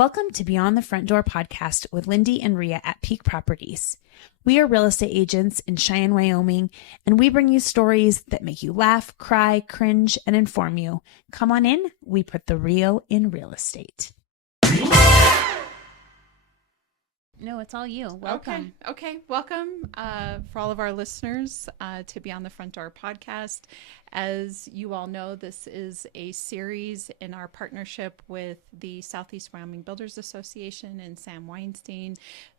Welcome to Beyond the Front Door podcast with Lindee and Rhea at Peak Properties. We are real estate agents in Cheyenne, Wyoming, and we bring you stories that make you laugh, cry, cringe, and inform you. Come on in. We put the real in real estate. No, it's all you. Welcome. Okay. Welcome for all of our listeners to Beyond the Front Door podcast. As you all know, this is a series in our partnership with the Southeast Wyoming Builders Association and Sam Weinstein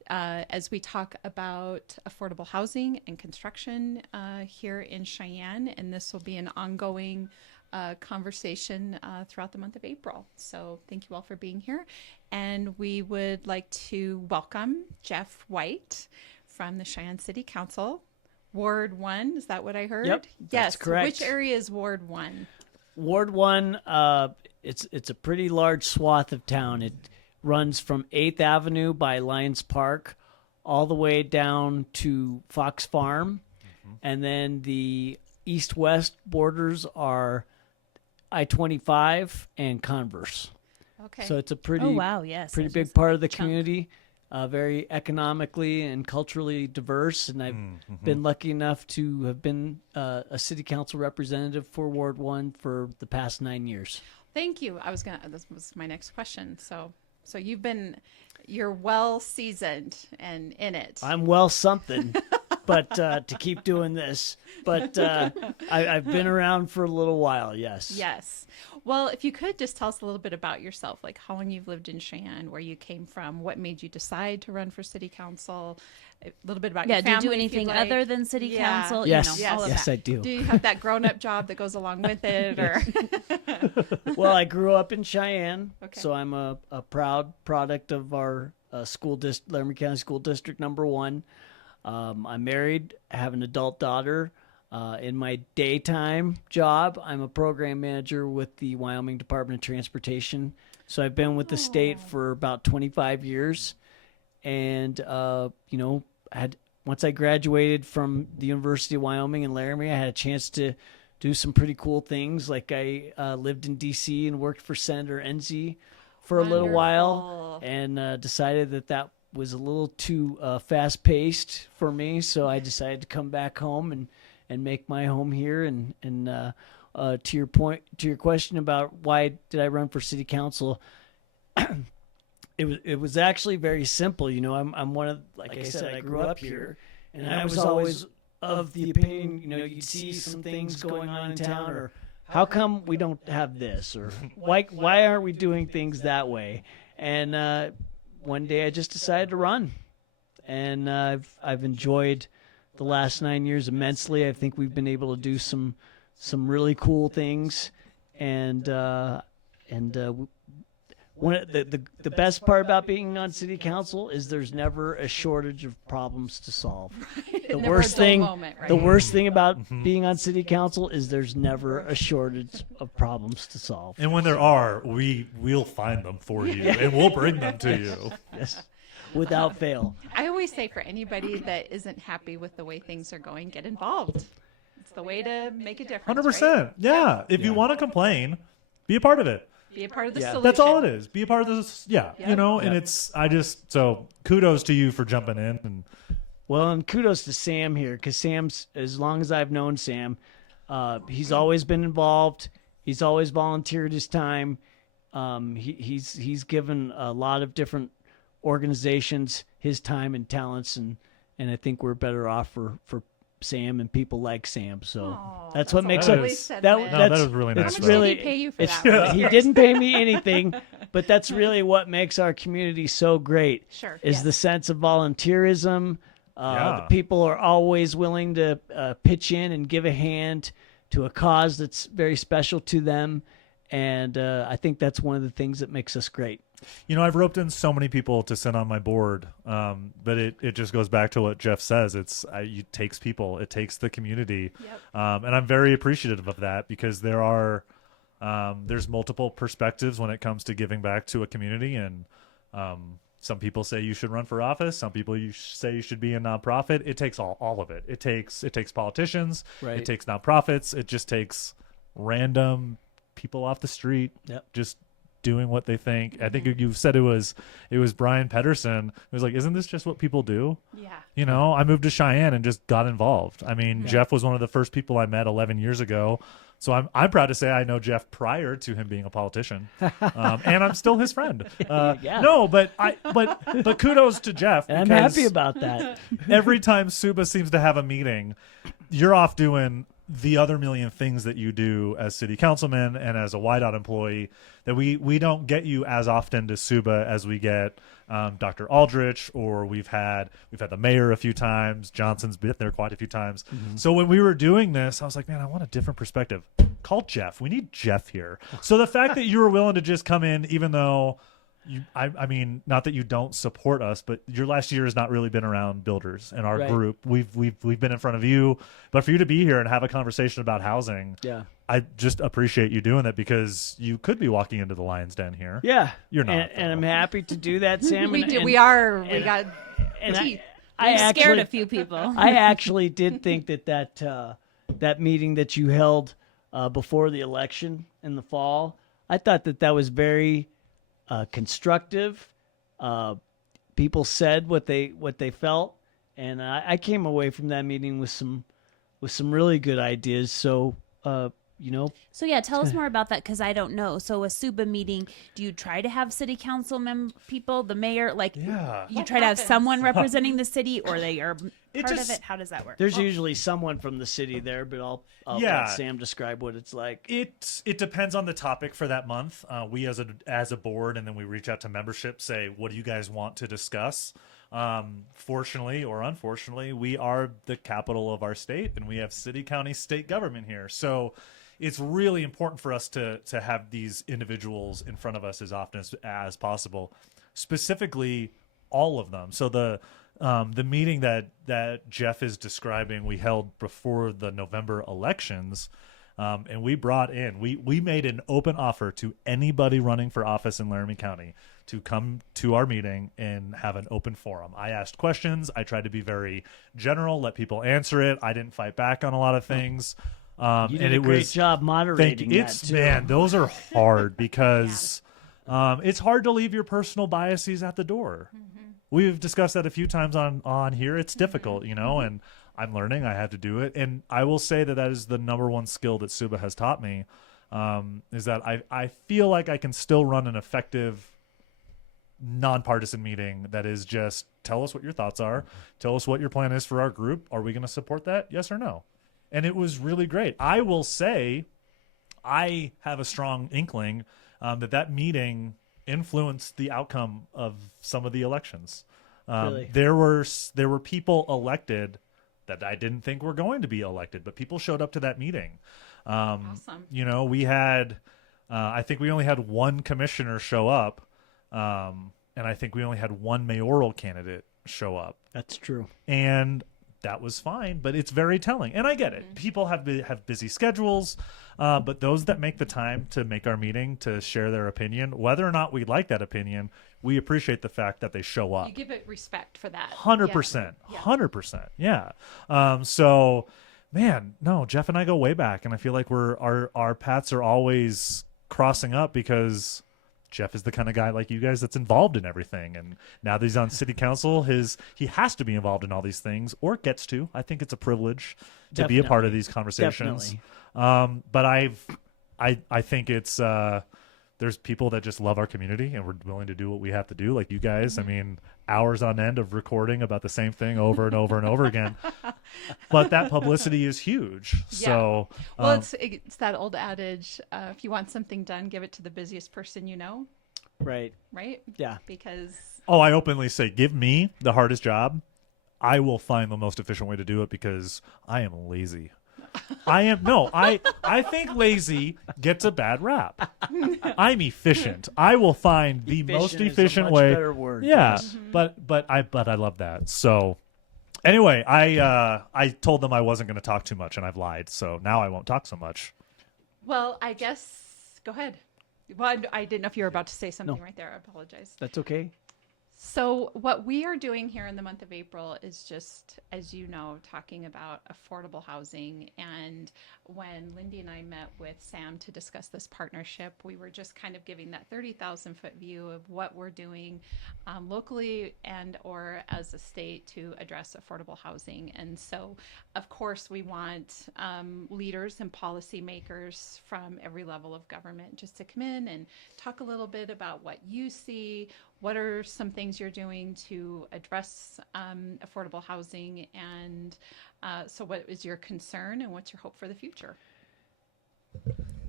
as we talk about affordable housing and construction here in Cheyenne. And this will be an ongoing conversation throughout the month of April. So thank you all for being here. And we would like to welcome Jeff White from the Cheyenne City Council. Ward 1, is that what I heard? Yep, yes, that's correct. Which area is Ward 1? Ward 1, it's a pretty large swath of town. It runs from 8th Avenue by Lions Park all the way down to Fox Farm. Mm-hmm. And then the east-west borders are I-25 and Converse. Okay. So it's a pretty, pretty big part of the community. Very economically and culturally diverse, and I've been lucky enough to have been a city council representative for Ward 1 for the past 9 years. Thank you. This was my next question. So you're well seasoned and in it. I'm well something, but to keep doing this. But I've been around for a little while, yes. Yes. Well, if you could just tell us a little bit about yourself, like how long you've lived in Cheyenne, where you came from, what made you decide to run for city council, a little bit about your family. Do you do anything other than city council? Yes, you know, all of yes, that. I do. Do you have that grown-up job that goes along with it? Or Well, I grew up in Cheyenne, Okay. so I'm a proud product of our Laramie County School District number 1. I'm married, I have an adult daughter. In my daytime job, I'm a program manager with the Wyoming Department of Transportation. So I've been with the state for about 25 years. And, once I graduated from the University of Wyoming in Laramie, I had a chance to do some pretty cool things. Like I lived in D.C. and worked for Senator Enzi for a little while and decided that was a little too fast-paced for me. So I decided to come back home and make my home here. And to your question about why did I run for city council, it was actually very simple. You know, I'm one of, like I said, I grew up here, and I was always of the opinion, you'd see some things going on in town, or how come we don't have this, or why aren't we doing things that way? And one day I just decided to run, and I've enjoyed the last 9 years immensely. I think we've been able to do some really cool things, and one of the best part about being on city council is there's never a shortage of problems to solve. Right. The worst thing about being on city council is there's never a shortage of problems to solve. And when there are, we'll find them for you, and we'll bring them to you. Yes. Without fail. I always say for anybody that isn't happy with the way things are going, get involved. It's the way to make a difference. 100%. Right? Yeah. If you want to complain, be a part of it. Be a part of the solution. That's all it is. Be a part of this. Yeah. Yep. And so kudos to you for jumping in. And well, and kudos to Sam here, because Sam's, as long as I've known Sam, he's always been involved. He's always volunteered his time. He's given a lot of different organizations his time and talents, and I think we're better off for Sam and people like Sam. So that's what makes us. That was really nice. How much did he pay you for that? He didn't pay me anything, but that's really what makes our community so great. Sure, is the sense of volunteerism. The people are always willing to pitch in and give a hand to a cause that's very special to them, and I think that's one of the things that makes us great. I've roped in so many people to sit on my board, but it just goes back to what Jeff says. It takes people, it takes the community, and I'm very appreciative of that, because there's multiple perspectives when it comes to giving back to a community, and some people say you should run for office. Some people say you should be a nonprofit. It takes all of it. It takes politicians. Right. It takes nonprofits. It just takes random people off the street. Yep. Just doing what they think. I think you said it was Brian Pedersen. It was like, isn't this just what people do? Yeah. You know, I moved to Cheyenne and just got involved. I mean, Jeff was one of the first people I met 11 years ago. So I'm proud to say I know Jeff prior to him being a politician, and I'm still his friend. No, but kudos to Jeff. And I'm happy about that. Every time Suba seems to have a meeting, you're off doing the other million things that you do as city councilman and as a YDOT employee that we don't get you as often to Suba as we get Dr. Aldrich, or we've had the mayor a few times. Johnson's been there quite a few times. So when we were doing this, I was like, man, I want a different perspective. Call Jeff. We need Jeff here. So the fact that you were willing to just come in, even though I mean, not that you don't support us, but your last year has not really been around builders and our group. We've been in front of you, but for you to be here and have a conversation about housing, I just appreciate you doing that, because you could be walking into the lion's den here. Yeah, you're not, and I'm happy to do that, Sam. We do. And, We got teeth. I scared a few people. I actually did think that meeting that you held before the election in the fall, I thought that was very constructive. People said what they felt, and I came away from that meeting with some really good ideas. So So yeah, tell us more about that, because I don't know. So a Suba meeting, do you try to have city council people, the mayor, you try to have someone representing the city, or they are part of it? How does that work? There's usually someone from the city there, but I'll let Sam describe what it's like. It depends on the topic for that month. We as a board, and then we reach out to membership, say, what do you guys want to discuss? Fortunately or unfortunately, we are the capital of our state, and we have city, county, state government here. So it's really important for us to have these individuals in front of us as often as possible, specifically all of them. So the meeting that Jeff is describing, we held before the November elections, and we brought in, we made an open offer to anybody running for office in Laramie County to come to our meeting and have an open forum. I asked questions. I tried to be very general, let people answer it. I didn't fight back on a lot of things. You did a great job moderating that too. Man, those are hard, because it's hard to leave your personal biases at the door. We've discussed that a few times on here. It's difficult, and I'm learning. I have to do it. And I will say that is the number one skill that Suba has taught me, is that I feel like I can still run an effective nonpartisan meeting that is just, tell us what your thoughts are. Tell us what your plan is for our group. Are we going to support that? Yes or no? And it was really great. I will say I have a strong inkling that meeting influenced the outcome of some of the elections. Really? There were people elected that I didn't think were going to be elected, but people showed up to that meeting. Awesome. We had, I think we only had one commissioner show up, and I think we only had one mayoral candidate show up. That's true. And that was fine, but it's very telling. And I get it. People have busy schedules, but those that make the time to make our meeting, to share their opinion, whether or not we like that opinion, we appreciate the fact that they show up. You give it respect for that. 100%. 100%. Yeah. So, man, no, Jeff and I go way back, and I feel like our paths are always crossing up, because Jeff is the kind of guy like you guys that's involved in everything. And now that he's on city council, he has to be involved in all these things, or gets to. I think it's a privilege to be a part of these conversations. But I think it's there's people that just love our community, and we're willing to do what we have to do, like you guys. I mean, hours on end of recording about the same thing over and over and over again. But that publicity is huge. Yeah. So, well, it's that old adage: if you want something done, give it to the busiest person you know. Right. Right. Yeah. Because I openly say, give me the hardest job. I will find the most efficient way to do it, because I am lazy. I think lazy gets a bad rap. I'm efficient. I will find the most efficient is a much way. Better word. Yeah, Yes. but I love that. So anyway, I told them I wasn't going to talk too much, and I've lied. So now I won't talk so much. well, I guess go ahead. Well, I didn't know if you were about to say something right there. I apologize. That's okay. So what we are doing here in the month of April is just, as you know, talking about affordable housing. And when Lindee and I met with Sam to discuss this partnership, we were just kind of giving that 30,000 foot view of what we're doing locally and or as a state to address affordable housing. And so, of course, we want leaders and policymakers from every level of government just to come in and talk a little bit about what you see. What are some things you're doing to address affordable housing? And so what is your concern and what's your hope for the future?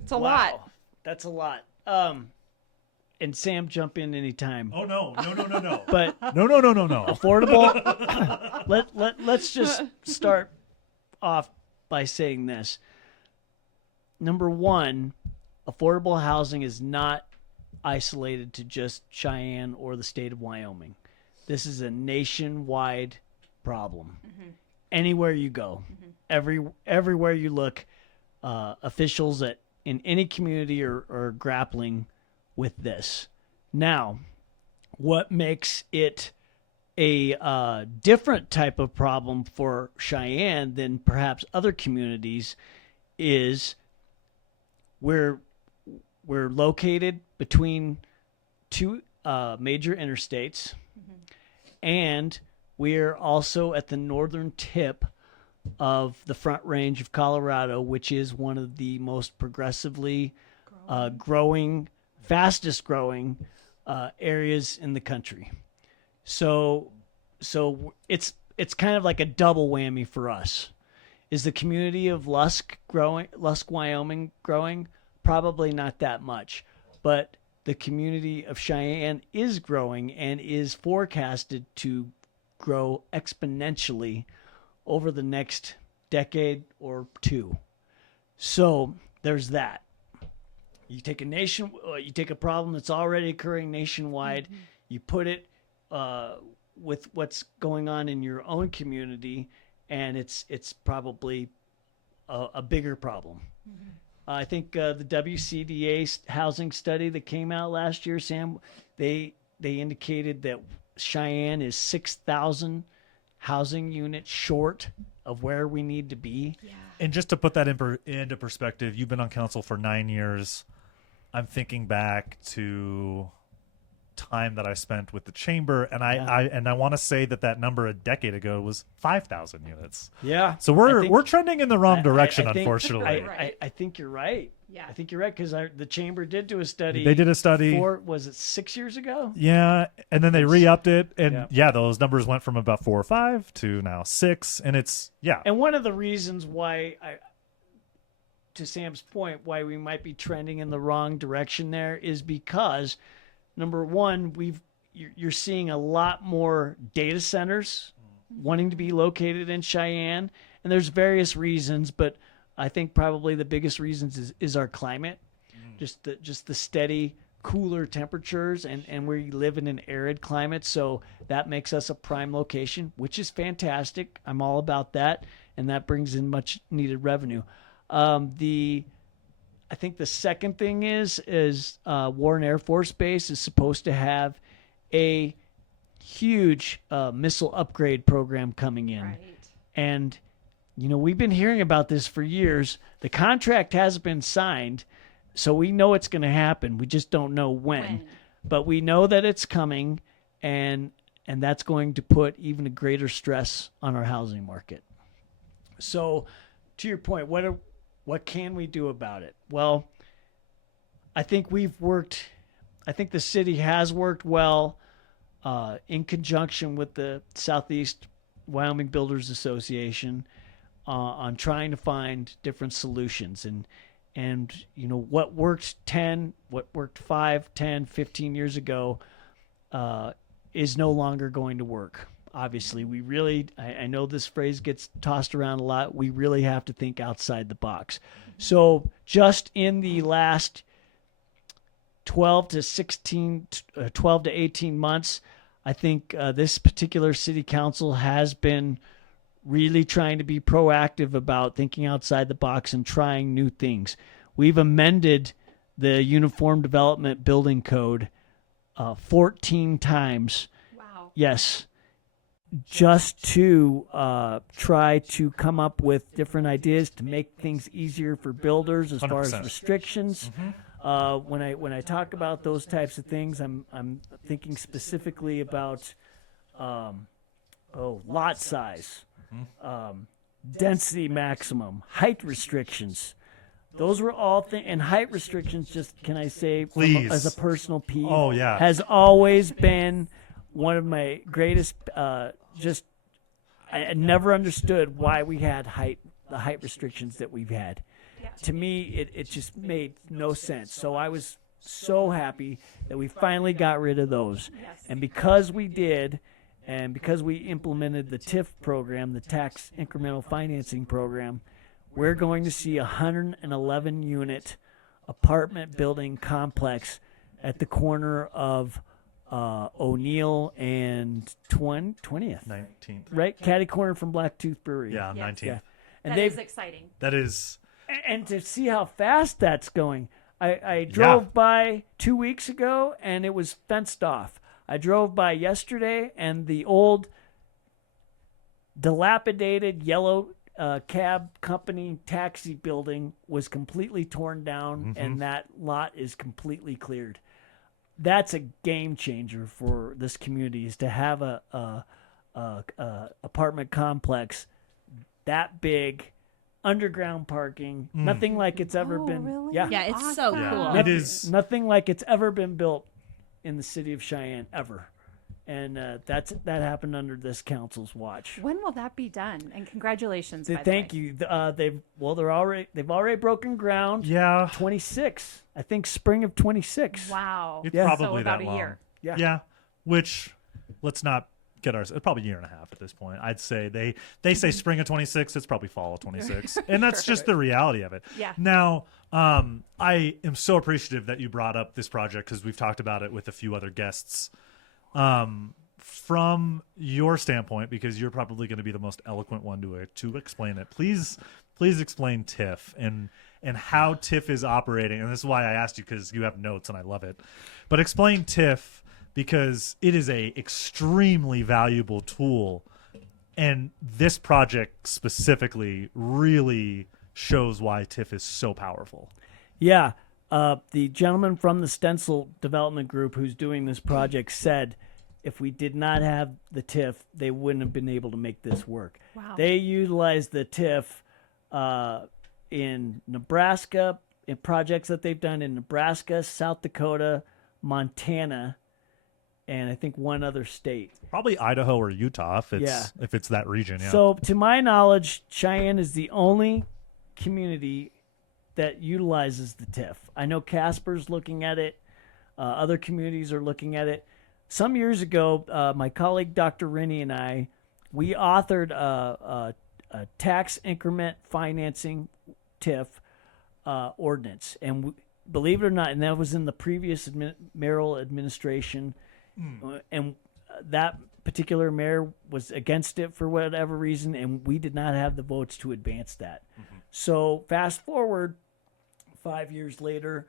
It's a lot. That's a lot. And Sam, jump in anytime. Oh, no. But No. affordable. Let's just start off by saying this. Number one, affordable housing is not isolated to just Cheyenne or the state of Wyoming. This is a nationwide problem. Mm-hmm. Anywhere you go, mm-hmm. everywhere you look, officials in any community are grappling with this. Now, what makes it a different type of problem for Cheyenne than perhaps other communities is we're located between two major interstates, mm-hmm. and we're also at the northern tip of the Front Range of Colorado, which is one of the most progressively growing, fastest growing areas in the country. So it's kind of like a double whammy for us. Is the community of Lusk, Wyoming growing? Probably not that much, but the community of Cheyenne is growing and is forecasted to grow exponentially over the next decade or two. So there's that. You take a problem that's already occurring nationwide, mm-hmm. you put it with what's going on in your own community, and it's probably a bigger problem. Mm-hmm. I think the WCDA housing study that came out last year, Sam, they indicated that Cheyenne is 6,000 housing units short of where we need to be. Yeah. And just to put that into perspective, you've been on council for 9 years. I'm thinking back to time that I spent with the chamber, and I want to say that number a decade ago was 5,000 units. Yeah. So we're trending in the wrong direction, I think, unfortunately. I think you're right. Yeah. I think you're right, because the chamber did do a study. They did a study. Was it 6 years ago? Yeah, and then they re-upped it, and those numbers went from about 4 or 5 to now 6, and it's And one of the reasons why to Sam's point, why we might be trending in the wrong direction there is because, number one, you're seeing a lot more data centers wanting to be located in Cheyenne, and there's various reasons, but I think probably the biggest reasons is our climate, just the steady cooler temperatures, and we live in an arid climate, so that makes us a prime location, which is fantastic. I'm all about that, and that brings in much needed revenue. I think the second thing is Warren Air Force Base is supposed to have a huge missile upgrade program coming in. Right. And, we've been hearing about this for years. The contract has been signed, so we know it's going to happen. We just don't know when. But we know that it's coming, and that's going to put even a greater stress on our housing market. So, to your point, what can we do about it? Well, I think the city has worked well in conjunction with the Southeast Wyoming Builders Association on trying to find different solutions. And what worked 5, 10, 15 years ago is no longer going to work. Obviously, I know this phrase gets tossed around a lot. We really have to think outside the box. So just in the last 12 to 18 months, I think this particular city council has been really trying to be proactive about thinking outside the box and trying new things. We've amended the Uniform Development Building Code 14 times. Wow. Yes. Just to try to come up with different ideas to make things easier for builders as far as 100%. restrictions. When I talk about those types of things, I'm thinking specifically about lot size, density maximum, height restrictions. Those were all things, and height restrictions, just can I say, as a personal peeve, has always been one of my greatest. I never understood why we had the height restrictions that we've had. Yeah. To me, it just made no sense. So I was so happy that we finally got rid of those. Yes. And because we did, and because we implemented the TIF program, the Tax Incremental Financing Program, we're going to see a 111-unit apartment building complex at the corner of O'Neill and 20th. 19th. Right? Catty corner from Blacktooth Brewery. Yeah, Yes. 19th. Yeah. And That is exciting. That is. And to see how fast that's going. I drove by 2 weeks ago, and it was fenced off. I drove by yesterday, and the old dilapidated yellow cab company taxi building was completely torn down, and that lot is completely cleared. That's a game changer for this community, is to have a apartment complex that big, underground parking, nothing like it's ever been. Really? Yeah, Yeah, it's so Yeah. cool. It is. nothing like it's ever been built in the city of Cheyenne ever, and that happened under this council's watch. When will that be done? And congratulations. By Thank the way. you. They've already broken ground. Yeah. 26, I think, spring of 26. Wow. It's Yeah. probably So about that a long. year. Yeah. Yeah. Which, let's not get ours. Probably a year and a half at this point. I'd say they say spring of 26. It's probably fall of 26, and that's just the reality of it. Yeah. Now, I am so appreciative that you brought up this project, because we've talked about it with a few other guests. From your standpoint, because you're probably going to be the most eloquent one to explain it. Please explain TIF and how TIF is operating. And this is why I asked you, because you have notes and I love it. But explain TIF, because it is a extremely valuable tool, and this project specifically really shows why TIF is so powerful. Yeah. The gentleman from the Stencil Development Group who's doing this project said if we did not have the TIF, they wouldn't have been able to make this work. Wow. They utilized the TIF in Nebraska, in projects that they've done in Nebraska, South Dakota, Montana, and I think one other state. Probably Idaho or Utah if it's that region. Yeah. So to my knowledge, Cheyenne is the only community that utilizes the TIF. I know Casper's looking at it. Other communities are looking at it. Some years ago, my colleague Dr. Rennie and I, we authored a tax increment financing TIF ordinance. And believe it or not, and that was in the previous mayoral administration, and that particular mayor was against it for whatever reason, and we did not have the votes to advance that. So fast forward 5 years later,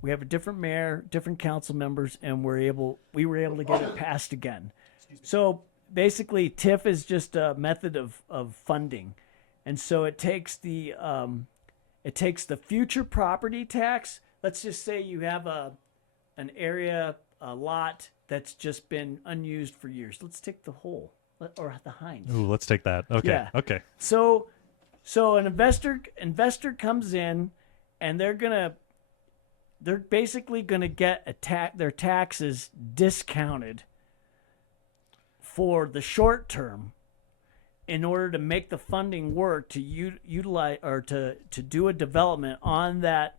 we have a different mayor, different council members, and we were able to get it passed again. So basically, TIF is just a method of funding, and so it takes the future property tax. Let's just say you have an area, a lot that's just been unused for years. Let's take the whole, or the Hines. Ooh, let's take that. Okay. Yeah. Okay. So an investor comes in, and they're basically gonna get their taxes discounted for the short term in order to make the funding work to utilize or to do a development on that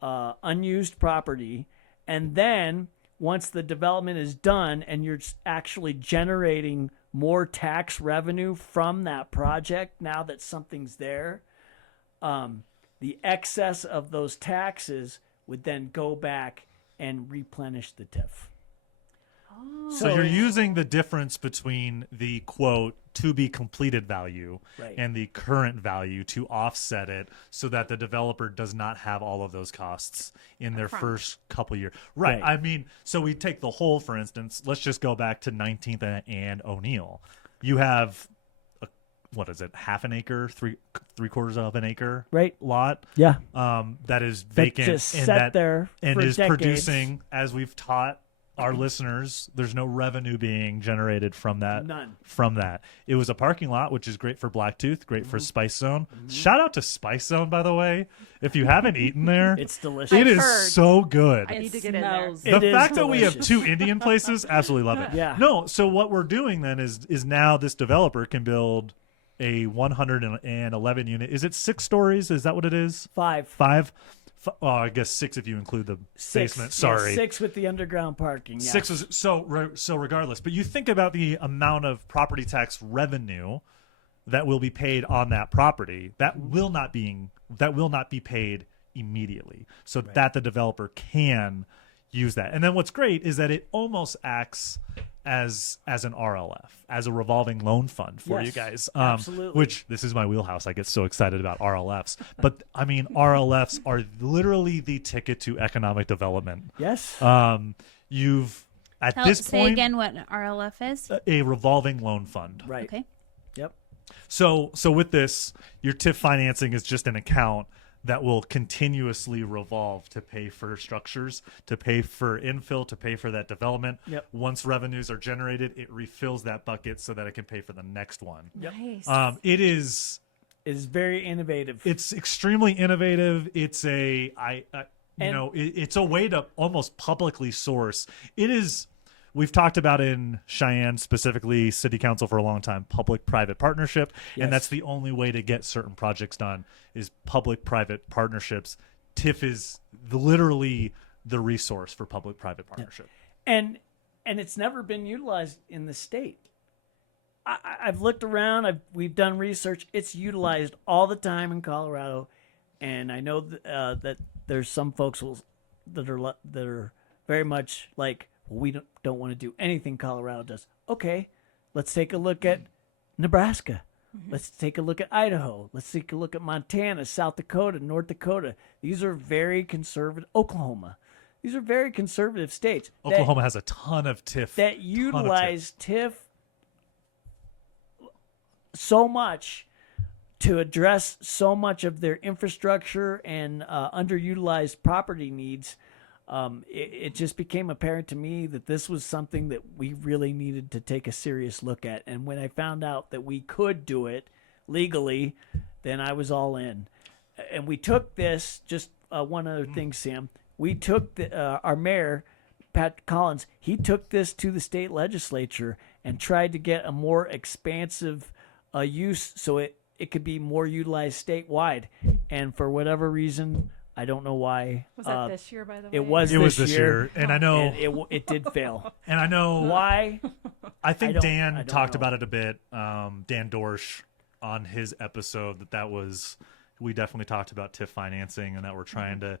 unused property. And then once the development is done and you're actually generating more tax revenue from that project, now that something's there, the excess of those taxes would then go back and replenish the TIF. So you're using the difference between the quote to be completed value and the current value to offset it so that the developer does not have all of those costs in their first couple years. Right. I mean, so we take the whole, for instance, let's just go back to 19th and O'Neill. You have, what is it, half an acre, three quarters of an acre lot? Yeah. That is vacant just and sat there and for is decades. producing, as we've taught our listeners, there's no revenue being generated from that. None. From that. It was a parking lot, which is great for Blacktooth, great for Spice Zone. Shout out to Spice Zone, by the way. If you haven't eaten there, It's delicious. it is heard. so good. I need to get in there. The It fact is that we have delicious. 2 Indian places, absolutely love it. Yeah. No, so what we're doing then is now this developer can build a 111 unit. Is it 6 stories? Is that what it is? 5. 5? Oh, I guess 6 if you include the 6. basement. Yeah, Sorry. 6 with the underground parking. Yeah. 6 was so regardless. But you think about the amount of property tax revenue that will be paid on that property. That will not be paid immediately. So that the developer can use that. And then what's great is that it almost acts as an RLF, as a revolving loan fund for you guys. Absolutely. Which, this is my wheelhouse. I get so excited about RLFs. But I mean, RLFs are literally the ticket to economic development. Yes. You've at Tell, this say point again what an RLF is. a revolving loan fund. Right. Okay. Yep. So with this, your TIF financing is just an account that will continuously revolve to pay for structures, to pay for infill, to pay for that development. Yep. Once revenues are generated, it refills that bucket so that it can pay for the next one. Yep. Nice. It is. It is very innovative. It's extremely innovative. It's it's a way to almost publicly source. It is. We've talked about in Cheyenne, specifically City Council for a long time, public-private partnership, and that's the only way to get certain projects done is public-private partnerships. TIF is literally the resource for public-private partnership. And it's never been utilized in the state. I've looked around. We've done research. It's utilized all the time in Colorado, and I know that there's some folks that are very much like, well, we don't want to do anything Colorado does. Okay, let's take a look at Nebraska. Let's take a look at Idaho. Let's take a look at Montana, South Dakota, North Dakota. These are very conservative. Oklahoma. These are very conservative states. Oklahoma has a ton of TIF. That utilize TIF so much to address so much of their infrastructure and underutilized property needs. It just became apparent to me that this was something that we really needed to take a serious look at. And when I found out that we could do it legally, then I was all in. And we took this, just one other thing, Sam. We took our mayor, Pat Collins, he took this to the state legislature and tried to get a more expansive use so it could be more utilized statewide. And for whatever reason, I don't know why. Was that this year, by the way? It was this year. And I know it did fail. And I know Why? I think I Dan don't talked know. about it a bit. Dan Dorsch on his episode we definitely talked about TIF financing and that we're trying to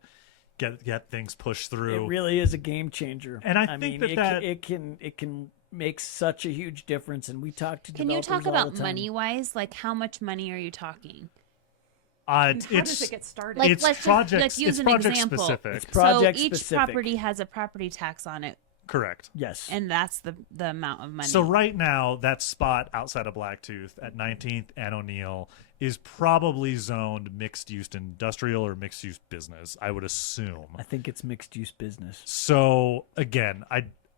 get things pushed through. It really is a game changer. And I think mean, that it can make such a huge difference. And we talk to Can you developers talk all about the time. money wise? Like how much money are you talking? And how does it get started? Like It's let's project- just use it's an project example. specific. It's project so each specific. property has a property tax on it, Correct. Yes. and that's the amount of money. So right now, that spot outside of Blacktooth at 19th and O'Neill is probably zoned mixed-use industrial or mixed-use business, I would assume. I think it's mixed use business. So again,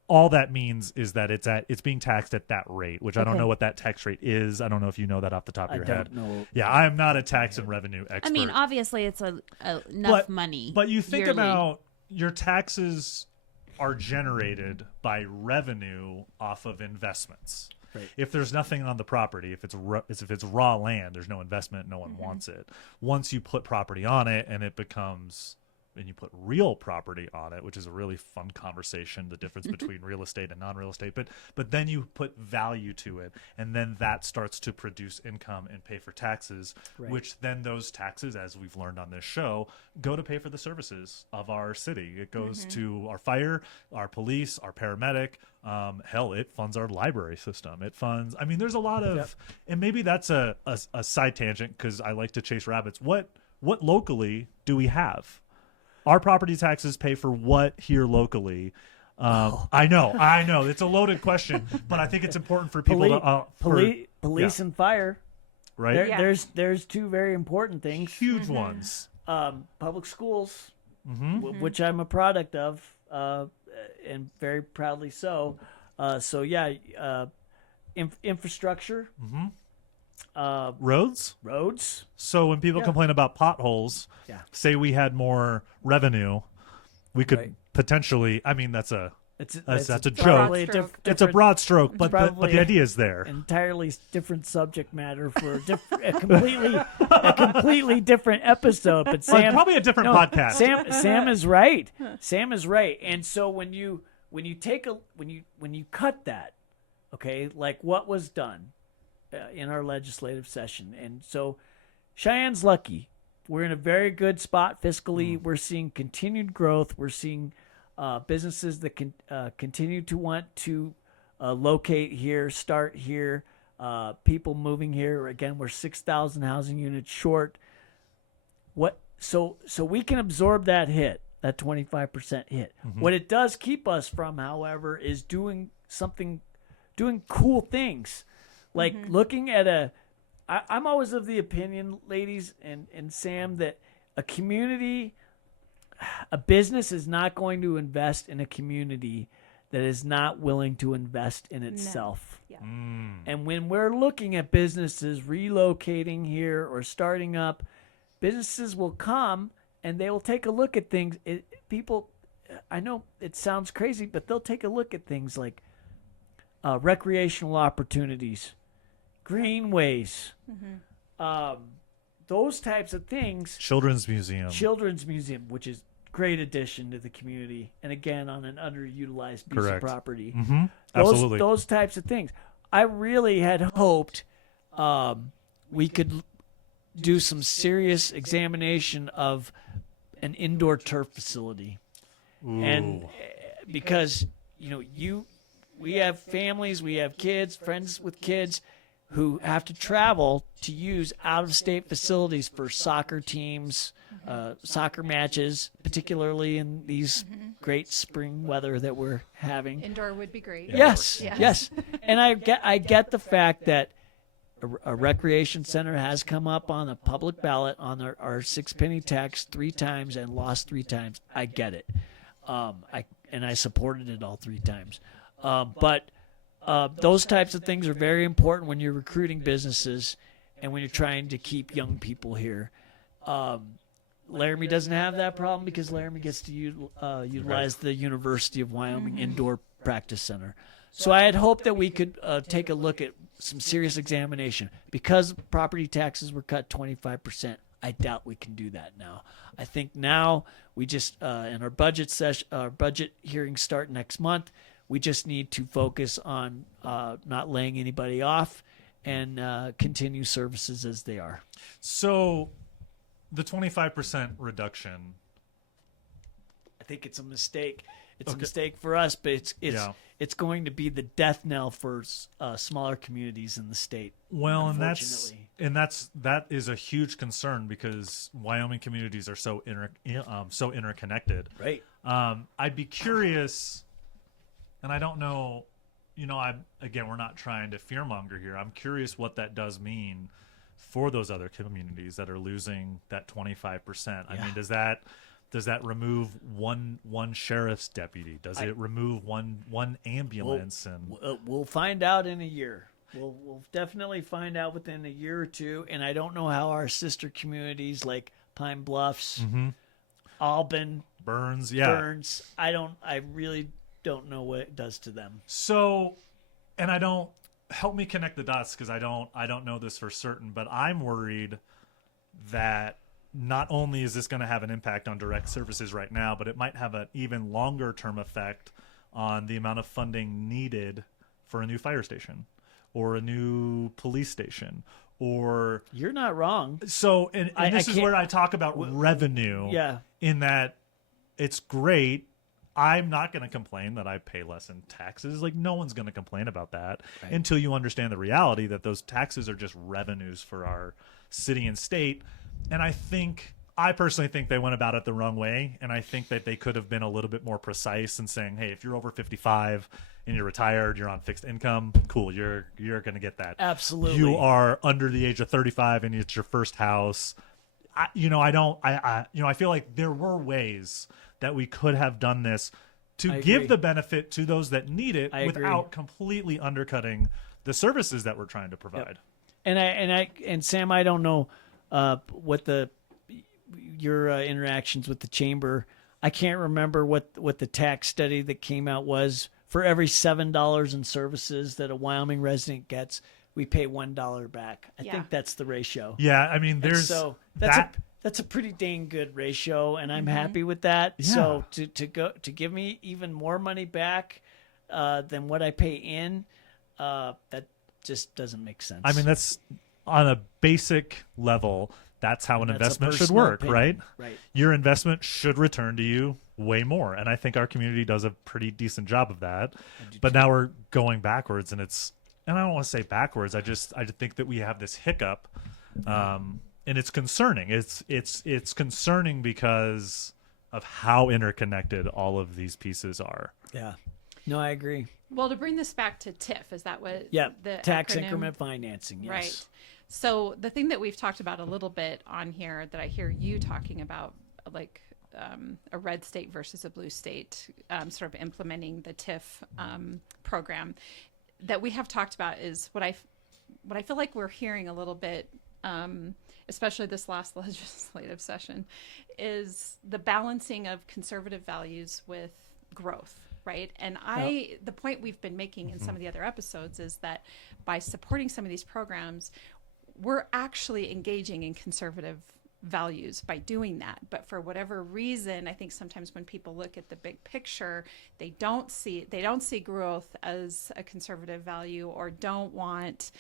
all that means is that it's being taxed at that rate, which I don't Okay. know what that tax rate is. I don't know if you know that off the top of I your don't head. know. Yeah, I am not a tax and revenue expert. I mean, obviously, it's enough money. But you think yearly. about your taxes are generated by revenue off of investments. Right. If there's nothing on the property, if it's raw land, there's no investment, no one wants it. Once you put property on it and it becomes and you put real property on it, which is a really fun conversation, the difference between real estate and non-real estate, but then you put value to it, and then that starts to produce income and pay for taxes, which then those taxes, as we've learned on this show, go to pay for the services of our city. It goes to our fire, our police, our paramedic. Hell, it funds our library system. It funds, I mean, there's a lot of, and maybe that's a side tangent because I like to chase rabbits. What locally do we have? Our property taxes pay for what here locally? I know. It's a loaded question, but I think it's important for people to police and fire. Right. There's two very important things. Huge ones. Public schools, which I'm a product of, and very proudly so. Infrastructure. Roads. So when people complain about potholes, say we had more revenue, we could potentially. I mean, that's a joke. It's a broad stroke, but the idea is there. Entirely different subject matter for a completely different episode. But Sam, probably a different podcast. Sam is right. Sam is right. And so when you cut that, okay, like what was done in our legislative session, and so Cheyenne's lucky. We're in a very good spot fiscally. We're seeing continued growth. We're seeing businesses that can continue to want to locate here, start here, people moving here. Again, we're 6,000 housing units short. So we can absorb that hit, that 25% hit. What it does keep us from, however, is doing cool things. Like looking at I'm always of the opinion, ladies and Sam, that a business is not going to invest in a community that is not willing to invest in itself. No. Yeah. And when we're looking at businesses relocating here or starting up, businesses will come and they will take a look at things. I know it sounds crazy, but they'll take a look at things like recreational opportunities, greenways, those types of things. Children's museum, which is great addition to the community, and again on an underutilized piece of property. Absolutely, those types of things. I really had hoped we could do some serious examination of an indoor turf facility, and because we have families, we have kids, friends with kids who have to travel to use out-of-state facilities for soccer teams, soccer matches, particularly in these great spring weather that we're having. Indoor would be great. Yes. And I get the fact that a recreation center has come up on a public ballot on our 6 penny tax 3 times and lost 3 times. I get it. I supported it all 3 times. But those types of things are very important when you're recruiting businesses and when you're trying to keep young people here. Laramie doesn't have that problem because Laramie gets to utilize the University of Wyoming Indoor Practice Center. So I had hoped that we could take a look at some serious examination. Because property taxes were cut 25%, I doubt we can do that now. I think now we just, in our budget session, our budget hearings start next month, we just need to focus on not laying anybody off and continue services as they are. So the 25% reduction, I think it's a mistake. It's a mistake for us, but it's going to be the death knell for smaller communities in the state. Well, and that is a huge concern because Wyoming communities are so interconnected. Right. I'd be curious. And I don't know, we're not trying to fearmonger here. I'm curious what that does mean for those other communities that are losing that 25%. I mean, does that remove one sheriff's deputy? Does it remove one ambulance? We'll find out in a year. We'll definitely find out within a year or two. And I don't know how our sister communities like Pine Bluffs, Albin, Burns. I really don't know what it does to them. So, and help me connect the dots because I don't know this for certain, but I'm worried that not only is this going to have an impact on direct services right now, but it might have an even longer term effect on the amount of funding needed for a new fire station or a new police station. Or you're not wrong. So, and this is where I talk about revenue. Yeah. In that it's great. I'm not going to complain that I pay less in taxes. Like, no one's going to complain about that until you understand the reality that those taxes are just revenues for our city and state. And I personally think they went about it the wrong way. And I think that they could have been a little bit more precise in saying, hey, if you're over 55 and you're retired, you're on fixed income, cool, you're going to get that. Absolutely. You are under the age of 35 and it's your first house. I feel like there were ways that we could have done this to give the benefit to those that need it without completely undercutting the services that we're trying to provide. Yep. And Sam, I don't know what your interactions with the chamber. I can't remember what the tax study that came out was. For every $7 in services that a Wyoming resident gets, we pay $1 back. I think that's the ratio. Yeah, I mean, that's a pretty dang good ratio, and I'm happy with that. Yeah. So to give me even more money back than what I pay in, that just doesn't make sense. I mean, that's on a basic level. That's how an investment should work, right? Right. Your investment should return to you way more, and I think our community does a pretty decent job of that. But now we're going backwards, and I don't want to say backwards. I think that we have this hiccup, and it's concerning. It's concerning because of how interconnected all of these pieces are. Yeah. No, I agree. Well, to bring this back to TIF, is that what the tax acronym? Increment Financing, yes. Right. So the thing that we've talked about a little bit on here that I hear you talking about, like a red state versus a blue state, sort of implementing the TIF program, that we have talked about is what I feel like we're hearing a little bit, especially this last legislative session, is the balancing of conservative values with growth. Right. And the point we've been making in some of the other episodes is that by supporting some of these programs, we're actually engaging in conservative values by doing that. But for whatever reason, I think sometimes when people look at the big picture, they don't see growth as a conservative value, or don't want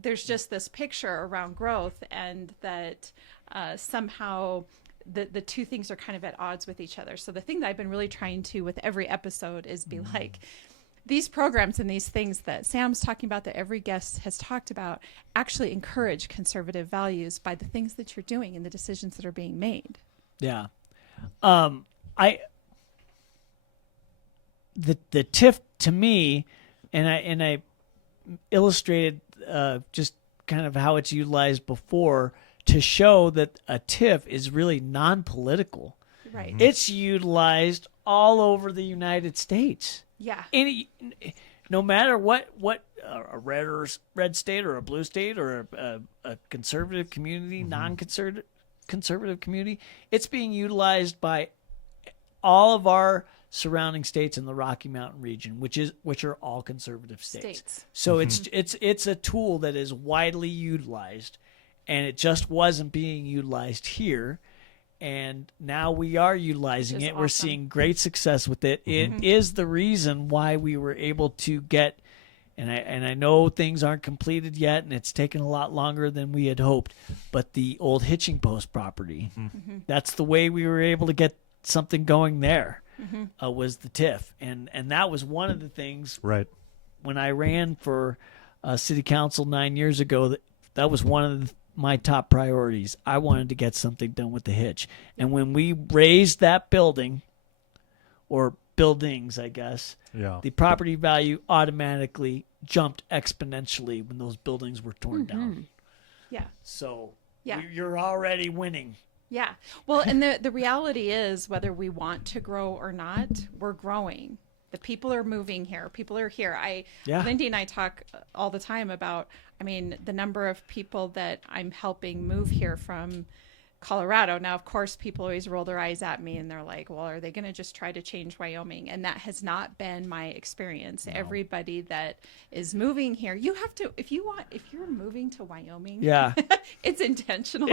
there's just this picture around growth, and that somehow the two things are kind of at odds with each other. So the thing that I've been really trying to with every episode is be like, these programs and these things that Sam's talking about, that every guest has talked about, actually encourage conservative values by the things that you're doing and the decisions that are being made. Yeah. The TIF to me, and I illustrated just kind of how it's utilized before to show that a TIF is really non-political. Right. It's utilized all over the United States. Yeah. No matter what a red state or a blue state or a conservative community, non-conservative community, it's being utilized by all of our surrounding states in the Rocky Mountain region, which are all conservative states. So it's a tool that is widely utilized, and it just wasn't being utilized here. And now we are utilizing it. Awesome. We're seeing great success with it. It is the reason why we were able to get, and I know things aren't completed yet, and it's taken a lot longer than we had hoped, but the old hitching post property, that's the way we were able to get something going there, was the TIF. And that was one of the things, right, when I ran for city council 9 years ago, that was one of my top priorities. I wanted to get something done with the hitch. And when we raised that building, or buildings, I guess, the property value automatically jumped exponentially when those buildings were torn down. Yeah. So you're already winning. Yeah. Well, and the reality is, whether we want to grow or not, we're growing. The people are moving here. People are here. Lindee and I talk all the time about, the number of people that I'm helping move here from Colorado. Now, of course, people always roll their eyes at me and they're like, well, are they going to just try to change Wyoming? And that has not been my experience. No. Everybody that is moving here, if you're moving to Wyoming, it's intentional.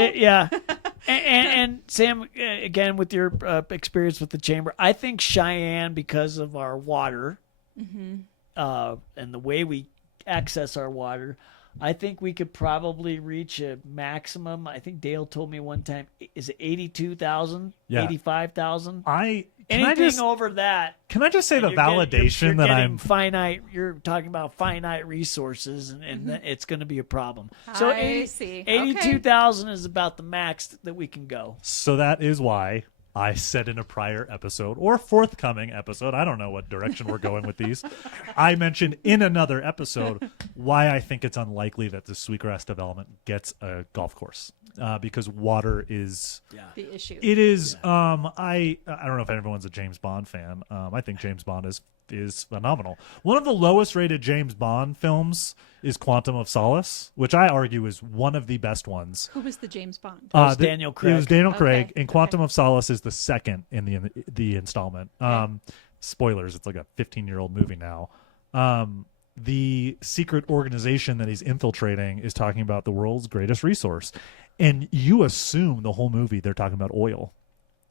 And Sam, again, with your experience with the chamber, I think Cheyenne, because of our water and the way we access our water, I think we could probably reach a maximum. I think Dale told me one time, is it 82,000, 85,000? Anything over that. Can I just say the validation that I'm finite? You're talking about finite resources, and it's going to be a problem. So I see. 82,000 is about the max that we can go. So that is why I said in a prior episode or forthcoming episode, I don't know what direction we're going with these. I mentioned in another episode why I think it's unlikely that the Sweetgrass development gets a golf course. Because water is the issue. It is. I don't know if everyone's a James Bond fan. I think James Bond is phenomenal. One of the lowest rated James Bond films is Quantum of Solace, which I argue is one of the best ones. Who was the James Bond? It was Daniel Craig. It was Daniel Craig, and Quantum of Solace is the second in the installment. Spoilers, it's like a 15-year-old movie now. The secret organization that he's infiltrating is talking about the world's greatest resource. And you assume the whole movie they're talking about oil.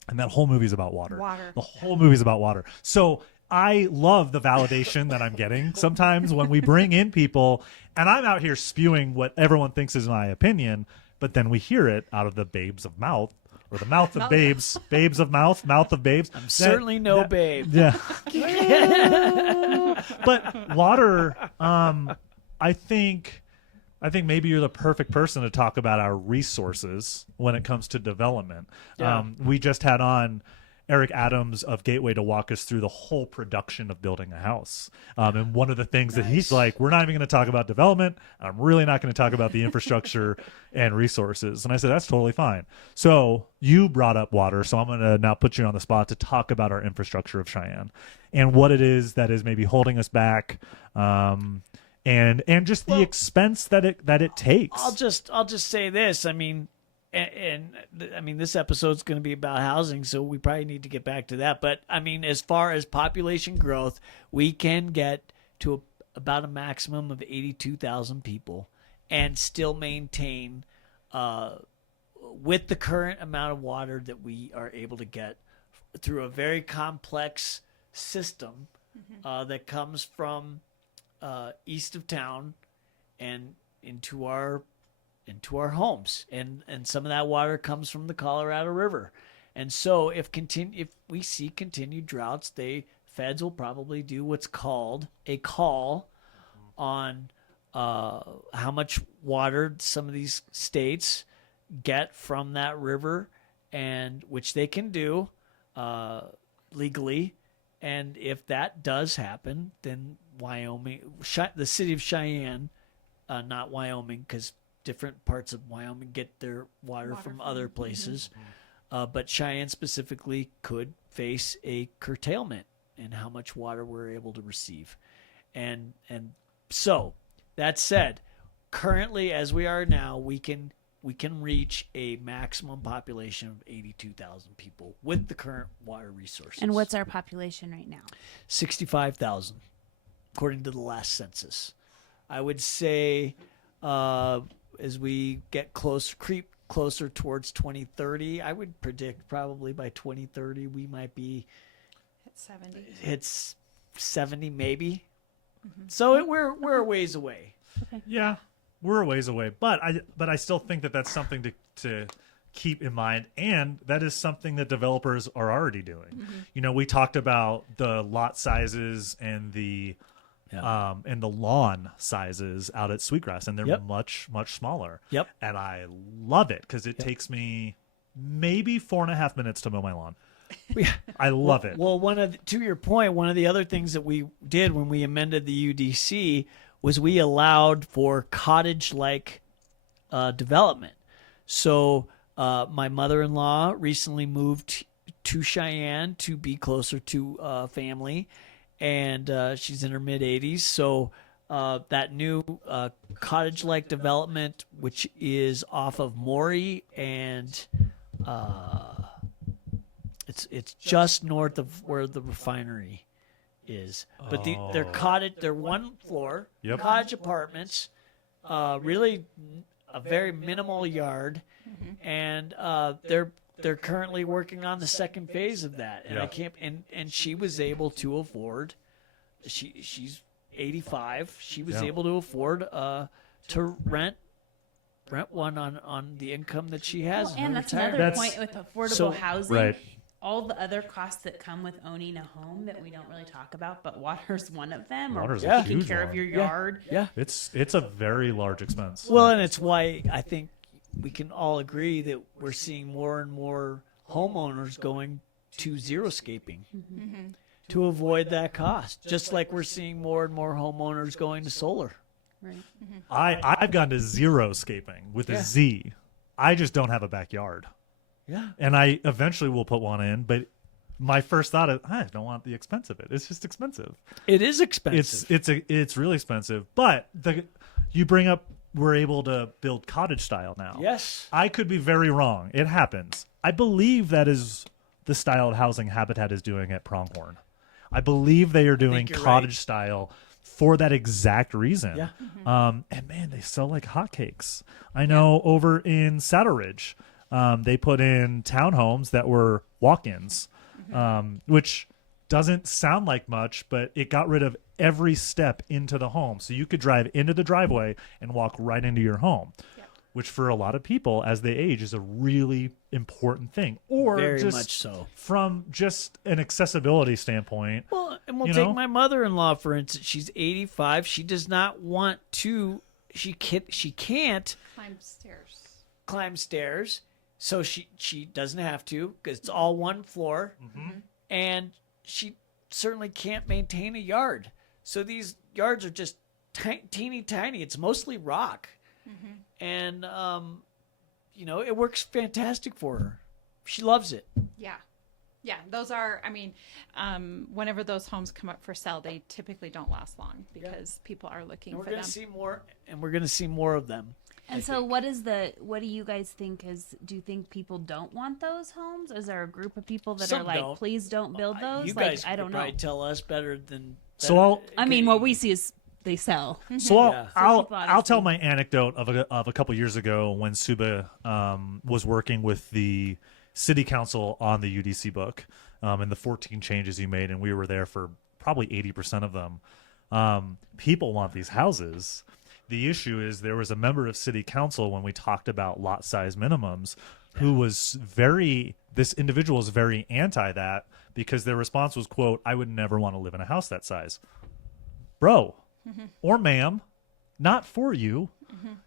And that whole movie is about water. The whole movie is about water. So I love the validation that I'm getting sometimes when we bring in people, and I'm out here spewing what everyone thinks is my opinion, but then we hear it out of the babes of mouth, or the mouth of babes, babes of mouth of babes. I'm certainly no babe. Yeah. But water, I think maybe you're the perfect person to talk about our resources when it comes to development. Yeah. We just had on Eric Adams of Gateway to walk us through the whole production of building a house. And one of the things that he's like, we're not even going to talk about development. I'm really not going to talk about the infrastructure and resources. And I said, that's totally fine. So you brought up water. So I'm going to now put you on the spot to talk about our infrastructure of Cheyenne and what it is that is maybe holding us back. And just the expense that it takes. I'll just say this. I mean, I mean, this episode's going to be about housing, so we probably need to get back to that. But I mean, as far as population growth, we can get to about a maximum of 82,000 people and still maintain, with the current amount of water that we are able to get through a very complex system that comes from east of town and into our homes, and some of that water comes from the Colorado River. And so if we see continued droughts, feds will probably do what's called a call on how much water some of these states get from that river, and which they can do legally. And if that does happen, then Wyoming, the city of Cheyenne, not Wyoming, because different parts of Wyoming get their water from other places. But Cheyenne specifically could face a curtailment in how much water we're able to receive. And so that said, currently as we are now, we can reach a maximum population of 82,000 people with the current water resources. And what's our population right now? 65,000, according to the last census. I would say as we get creep closer towards 2030, I would predict probably by 2030 we might be hit 70 maybe. So we're a ways away. Okay. Yeah, we're a ways away, but I still think that that's something to keep in mind, and that is something that developers are already doing. You know, we talked about the lot sizes and the lawn sizes out at Sweetgrass, and they're much smaller. Yep. And I love it because it takes me maybe 4.5 minutes to mow my lawn. I love it. Well, to your point, one of the other things that we did when we amended the UDC was we allowed for cottage-like development. So my mother-in-law recently moved to Cheyenne to be closer to family, and she's in her mid-80s. So that new cottage-like development, which is off of Maury and it's just north of where the refinery is. But they're one floor cottage apartments, really a very minimal yard, and they're currently working on the second phase of that. And I can't. And she was able to afford. She's 85. She was able to afford to rent one on the income that she has. And that's another point with affordable housing. Right. All the other costs that come with owning a home that we don't really talk about, but water's one of them. Water's or a taking huge care one. of your yard. Yeah. It's a very large expense. Well, and it's why I think we can all agree that we're seeing more and more homeowners going to xeriscaping to avoid that cost. Just like we're seeing more and more homeowners going to solar. Right. I've gone to xeriscaping with a Z. I just don't have a backyard. Yeah. And I eventually will put one in, but my first thought is I don't want the expense of it. It's just expensive. It is expensive. It's really expensive. But you bring up we're able to build cottage style now. Yes. I could be very wrong. It happens. I believe that is the style of housing Habitat is doing at Pronghorn. I believe they are doing cottage style for that exact reason. Yeah. And man, they sell like hotcakes. I know over in Saddle Ridge, they put in townhomes that were walk-ins, which doesn't sound like much, but it got rid of every step into the home. So you could drive into the driveway and walk right into your home, which for a lot of people as they age is a really important thing. Or very just much so. From just an accessibility standpoint. Well, and we'll take my mother-in-law, for instance. She's 85. She does not want to, she can't climb stairs. So she doesn't have to because it's all one floor. And she certainly can't maintain a yard. So these yards are just teeny tiny. It's mostly rock. And, it works fantastic for her. She loves it. Yeah, those are, whenever those homes come up for sale, they typically don't last long because people are looking for them. We're going to see more, and we're going to see more of them. And so what do you guys think do you think people don't want those homes? Is there a group of people that Some are like, don't. please don't build those? You guys I don't could know. probably tell us better than... So what we see is they sell. So I'll obviously- tell my anecdote of a couple years ago when Suba was working with the city council on the UDC book and the 14 changes you made, and we were there for probably 80% of them. People want these houses. The issue is there was a member of city council when we talked about lot size minimums who was this individual is very anti that because their response was, quote, I would never want to live in a house that size. Bro or ma'am, not for you.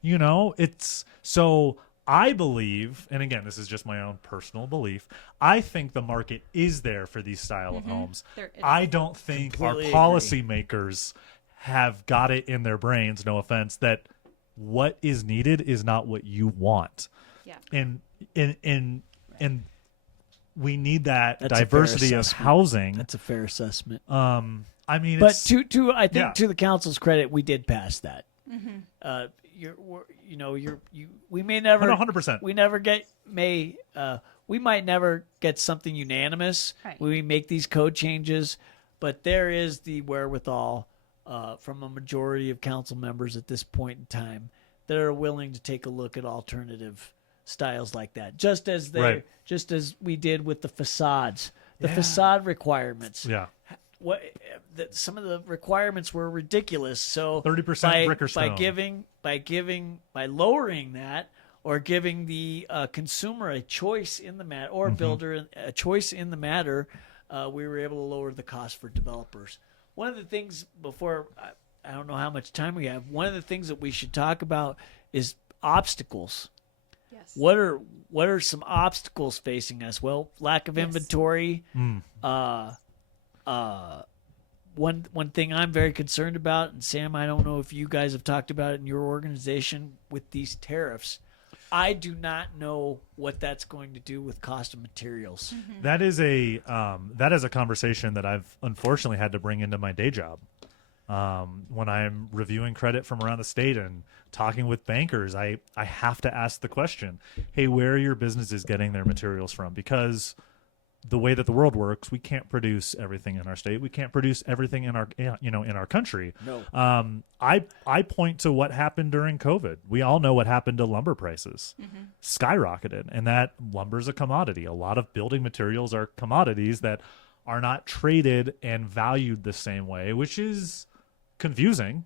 It's so I believe, and again, this is just my own personal belief, I think the market is there for these style of homes. I don't think Completely our policymakers have got it in their brains, no offense, that what is needed is not what you want. Yeah. And we need that That's a fair diversity of assessment. we That's a fair assessment. I mean, But it's, to the council's credit, we did pass that. We may never 100%. We might never get something unanimous when we make these code changes, but there is the wherewithal from a majority of council members at this point in time that are willing to take a look at alternative styles like that, just as we did with the facades, facade requirements. Yeah. Some of the requirements were ridiculous. So 30% brick or stone. by lowering that or giving the consumer a choice in the matter or builder a choice in the matter, we were able to lower the cost for developers. One of the things I don't know how much time we have. One of the things that we should talk about is obstacles. Yes. What are some obstacles facing us? Well, lack of inventory. One thing I'm very concerned about, and Sam, I don't know if you guys have talked about it in your organization with these tariffs. I do not know what that's going to do with cost of materials. That is a conversation that I've unfortunately had to bring into my day job. When I'm reviewing credit from around the state and talking with bankers, I have to ask the question, hey, where are your businesses getting their materials from? Because the way that the world works, we can't produce everything in our state. We can't produce everything in our in our country. No. I point to what happened during COVID. We all know what happened to lumber prices. Skyrocketed, and that lumber is a commodity. A lot of building materials are commodities that are not traded and valued the same way, which is confusing.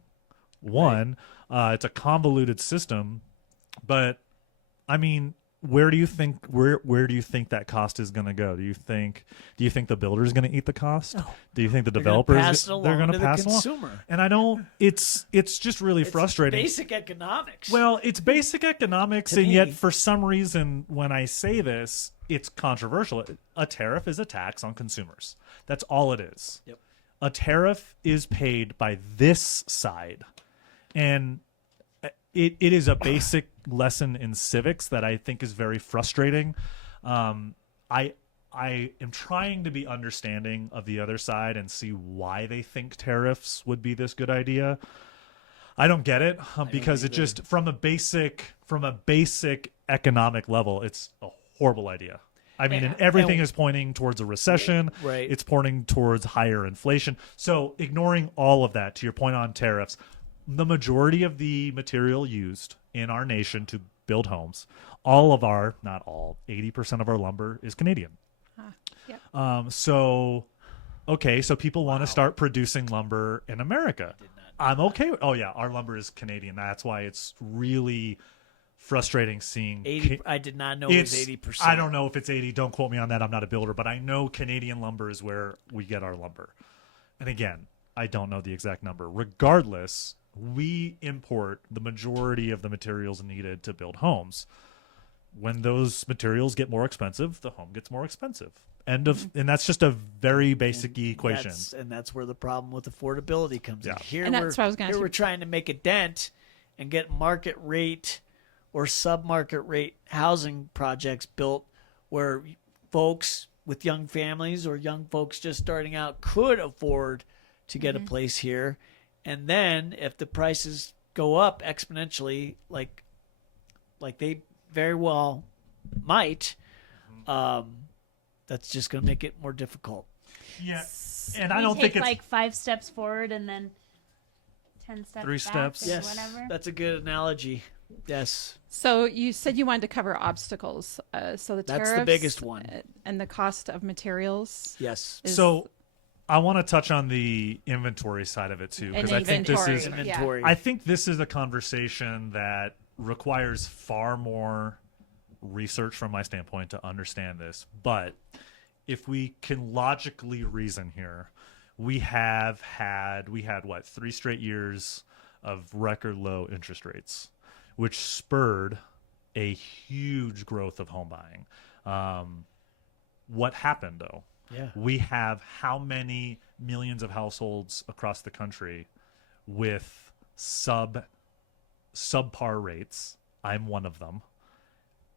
One, it's a convoluted system, but I mean, where do you think that cost is going to go? Do you think the builder is going to eat the cost? No. Do you think the developers they're going to pass it along? Consumer. And I don't. It's just really frustrating. Basic economics. Well, it's basic economics, To and me. yet for some reason, when I say this, it's controversial. A tariff is a tax on consumers. That's all it is. Yep. A tariff is paid by this side, and it is a basic lesson in civics that I think is very frustrating. I am trying to be understanding of the other side and see why they think tariffs would be this good idea. I don't get it because it just from a basic economic level, it's a horrible idea. I mean, and everything is pointing towards a recession. Right. It's pointing towards higher inflation. So ignoring all of that, to your point on tariffs, the majority of the material used in our nation to build homes, not all, 80% of our lumber is Canadian. Yep. So people want to start producing lumber in America. I'm okay with, our lumber is Canadian. That's why it's really frustrating seeing 80. I did not know it was 80%. I don't know if it's 80. Don't quote me on that. I'm not a builder, but I know Canadian lumber is where we get our lumber. And again, I don't know the exact number. Regardless, we import the majority of the materials needed to build homes. When those materials get more expensive, the home gets more expensive. And that's just a very basic equation. That's where the problem with affordability comes in. Here, that's what I was going to we're trying to make a dent and get market rate or sub-market rate housing projects built where folks with young families or young folks just starting out could afford to get a place here. And then if the prices go up exponentially, like they very well might, that's just going to make it more difficult. Yeah, and I don't think it's like 5 steps forward and then 10 steps 3 back steps. and Yes, whatever. that's a good analogy. Yes, So you said you wanted to cover obstacles. So the tariffs, that's the biggest one. And the cost of materials. Yes. So I want to touch on the inventory side of it too, because I think this is inventory. I think this is a conversation that requires far more research from my standpoint to understand this. But if we can logically reason here, we had 3 straight years of record low interest rates, which spurred a huge growth of home buying. What happened though? Yeah. We have how many millions of households across the country with subpar rates? I'm one of them.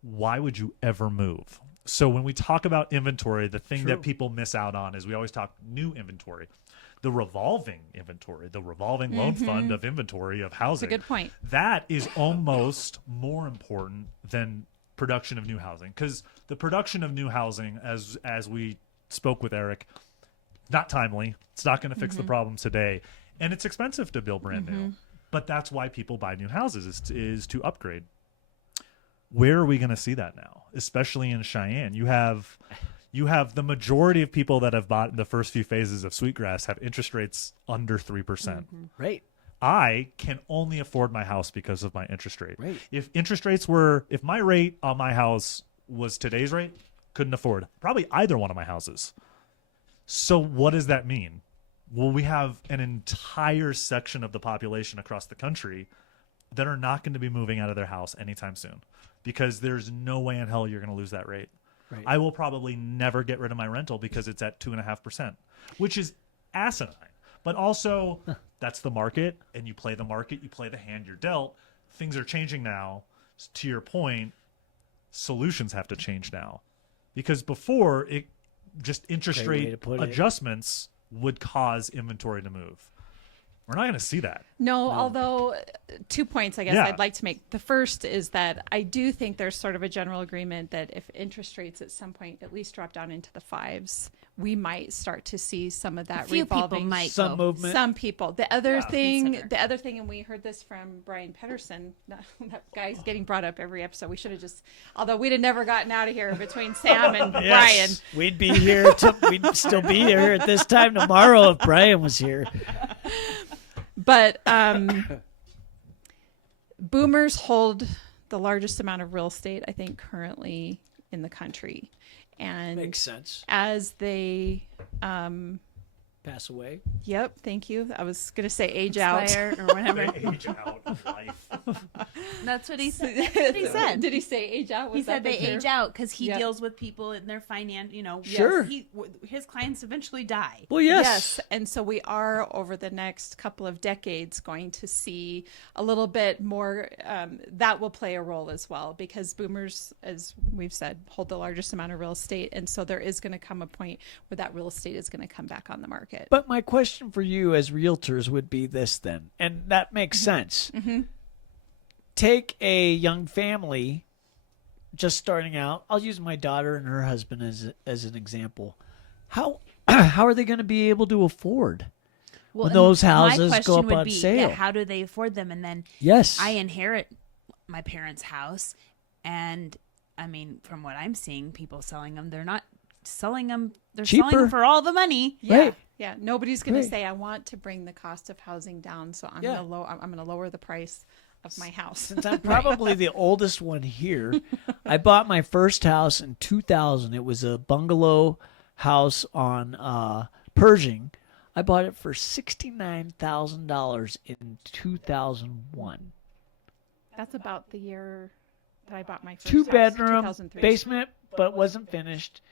Why would you ever move? So when we talk about inventory, the thing that people miss out on is we always talk new inventory. The revolving inventory, the revolving loan fund of inventory of housing. That's a good point. That is almost more important than production of new housing, because the production of new housing, as we spoke with Eric, not timely. It's not going to fix the problem today, and it's expensive to build brand new. But that's why people buy new houses is to upgrade. Where are we going to see that now? Especially in Cheyenne, you have the majority of people that have bought in the first few phases of Sweetgrass have interest rates under 3%. Right. I can only afford my house because of my interest rate. Right. If my rate on my house was today's rate, couldn't afford probably either one of my houses. So what does that mean? Well, we have an entire section of the population across the country that are not going to be moving out of their house anytime soon, because there's no way in hell you're going to lose that rate. Right. I will probably never get rid of my rental because it's at 2.5%, which is asinine. But also, that's the market, and you play the market, you play the hand you're dealt. Things are changing now. To your point, solutions have to change now, because before it just interest rate adjustments would cause inventory to move. We're not going to see that. No, although 2 points, I guess, Yeah. I'd like to make. The first is that I do think there's sort of a general agreement that if interest rates at some point at least drop down into the 5s, we might start to see some of that A few people revolving. might Some go. movement. Some people. The other thing, Consider. and we heard this from Brian Pedersen. That guy's getting brought up every episode. We should have just, although we'd have never gotten out of here between Sam and Brian. Yes, we'd be here. We'd still be here at this time tomorrow if Brian was here. But boomers hold the largest amount of real estate, I think, currently in the country. And Makes sense. as they, Pass away. yep, thank you. I was going to say age out. Expire or whatever. Age out of life. That's what he said. That's what he said. Did he say age out? He Was said that they the term? age out because he Yep. deals with people in their finance. Sure. His clients eventually die. Well, yes. And so we are, over the next couple of decades, going to see a little bit more. That will play a role as well, because boomers, as we've said, hold the largest amount of real estate. And so there is going to come a point where that real estate is going to come back on the market. But my question for you as realtors would be this then, and that makes sense. Take a young family just starting out. I'll use my daughter and her husband as an example. How are they going to be able to afford when and those my houses go question up would on be, sale? yeah, how do they afford them? And then Yes. I inherit my parents' house, and I mean, from what I'm seeing, people selling them, they're not selling them. They're selling Cheaper. them for all the money. Yeah. Right. Yeah. Nobody's going Right. to say, I want to bring the cost of housing down, so I'm Yeah. going to lower the price of my house. Since I'm probably the oldest one here, I bought my first house in 2000. It was a bungalow house on Pershing. I bought it for $69,000 in 2001. That's about the year that I bought my first Two house, bedroom 2003. basement, but wasn't finished.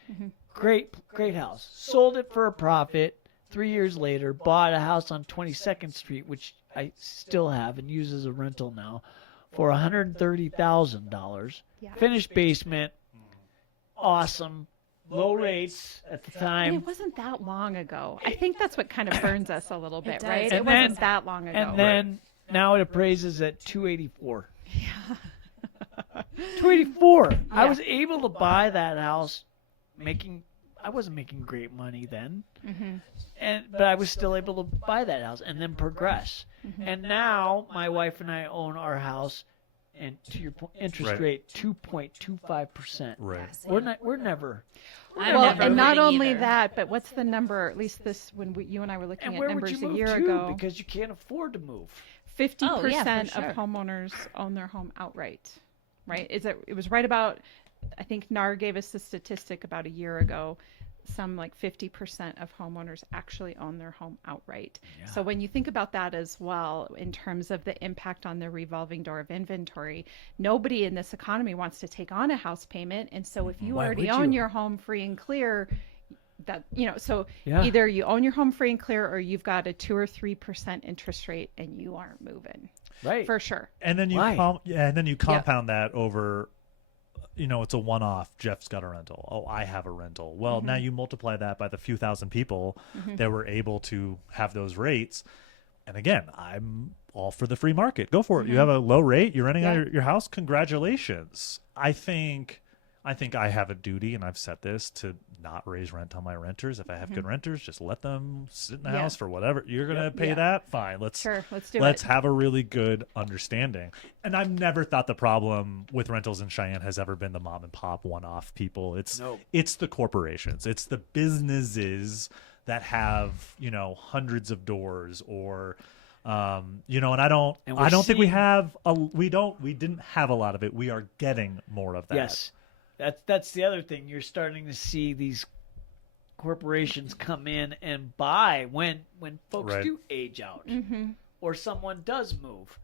Great house. Sold it for a profit. 3 years later, bought a house on 22nd Street, which I still have and use as a rental now, for $130,000. Yeah. Finished basement. Awesome. Low rates at the And time. it wasn't that long ago. I think that's what kind of burns us a little bit, does. right? And It then- wasn't that long ago. And then now it appraises at 284. Yeah. 284. I was able to buy that house I wasn't making great money then. But I was still able to buy that house and then progress. And now my wife and I own our house, and to your point, interest Right. rate 2.25%. Right. We're never. I'm well, never and not moving only either. that, but what's the number? At least this, when you and I were looking And at where would numbers you a move year to? ago, Because you can't afford to move. 50% sure. of homeowners own their home outright. Right? It was right about, I think NAR gave us the statistic about a year ago. Some like 50% of homeowners actually own their home outright. Yeah. So when you think about that as well, in terms of the impact on the revolving door of inventory, nobody in this economy wants to take on a house payment. And so if you Why already would own you? your home free and clear, that, so Yeah. either you own your home free and clear, or you've got a 2 or 3% interest rate and you aren't moving Right. for sure. And then you Why? compound that over, it's a one-off. Jeff's got a rental. Oh, I have a rental. Well, now you multiply that by the few thousand people that were able to have those rates. And again, I'm all for the free market. Go for it. You have a low rate. You're renting out your house. Congratulations. I think I have a duty, and I've said this, to not raise rent on my renters. If I have good renters, just let them sit in the house for whatever. You're going to pay that? Fine. Let's do let's it. have a really good understanding. And I've never thought the problem with rentals in Cheyenne has ever been the mom and pop one-off people. It's the corporations. It's the businesses that have, hundreds of doors, or and I don't think we didn't have a lot of it. We are getting more of that. Yes. That's the other thing. You're starting to see these corporations come in and buy when folks Right. do age out, or someone does move.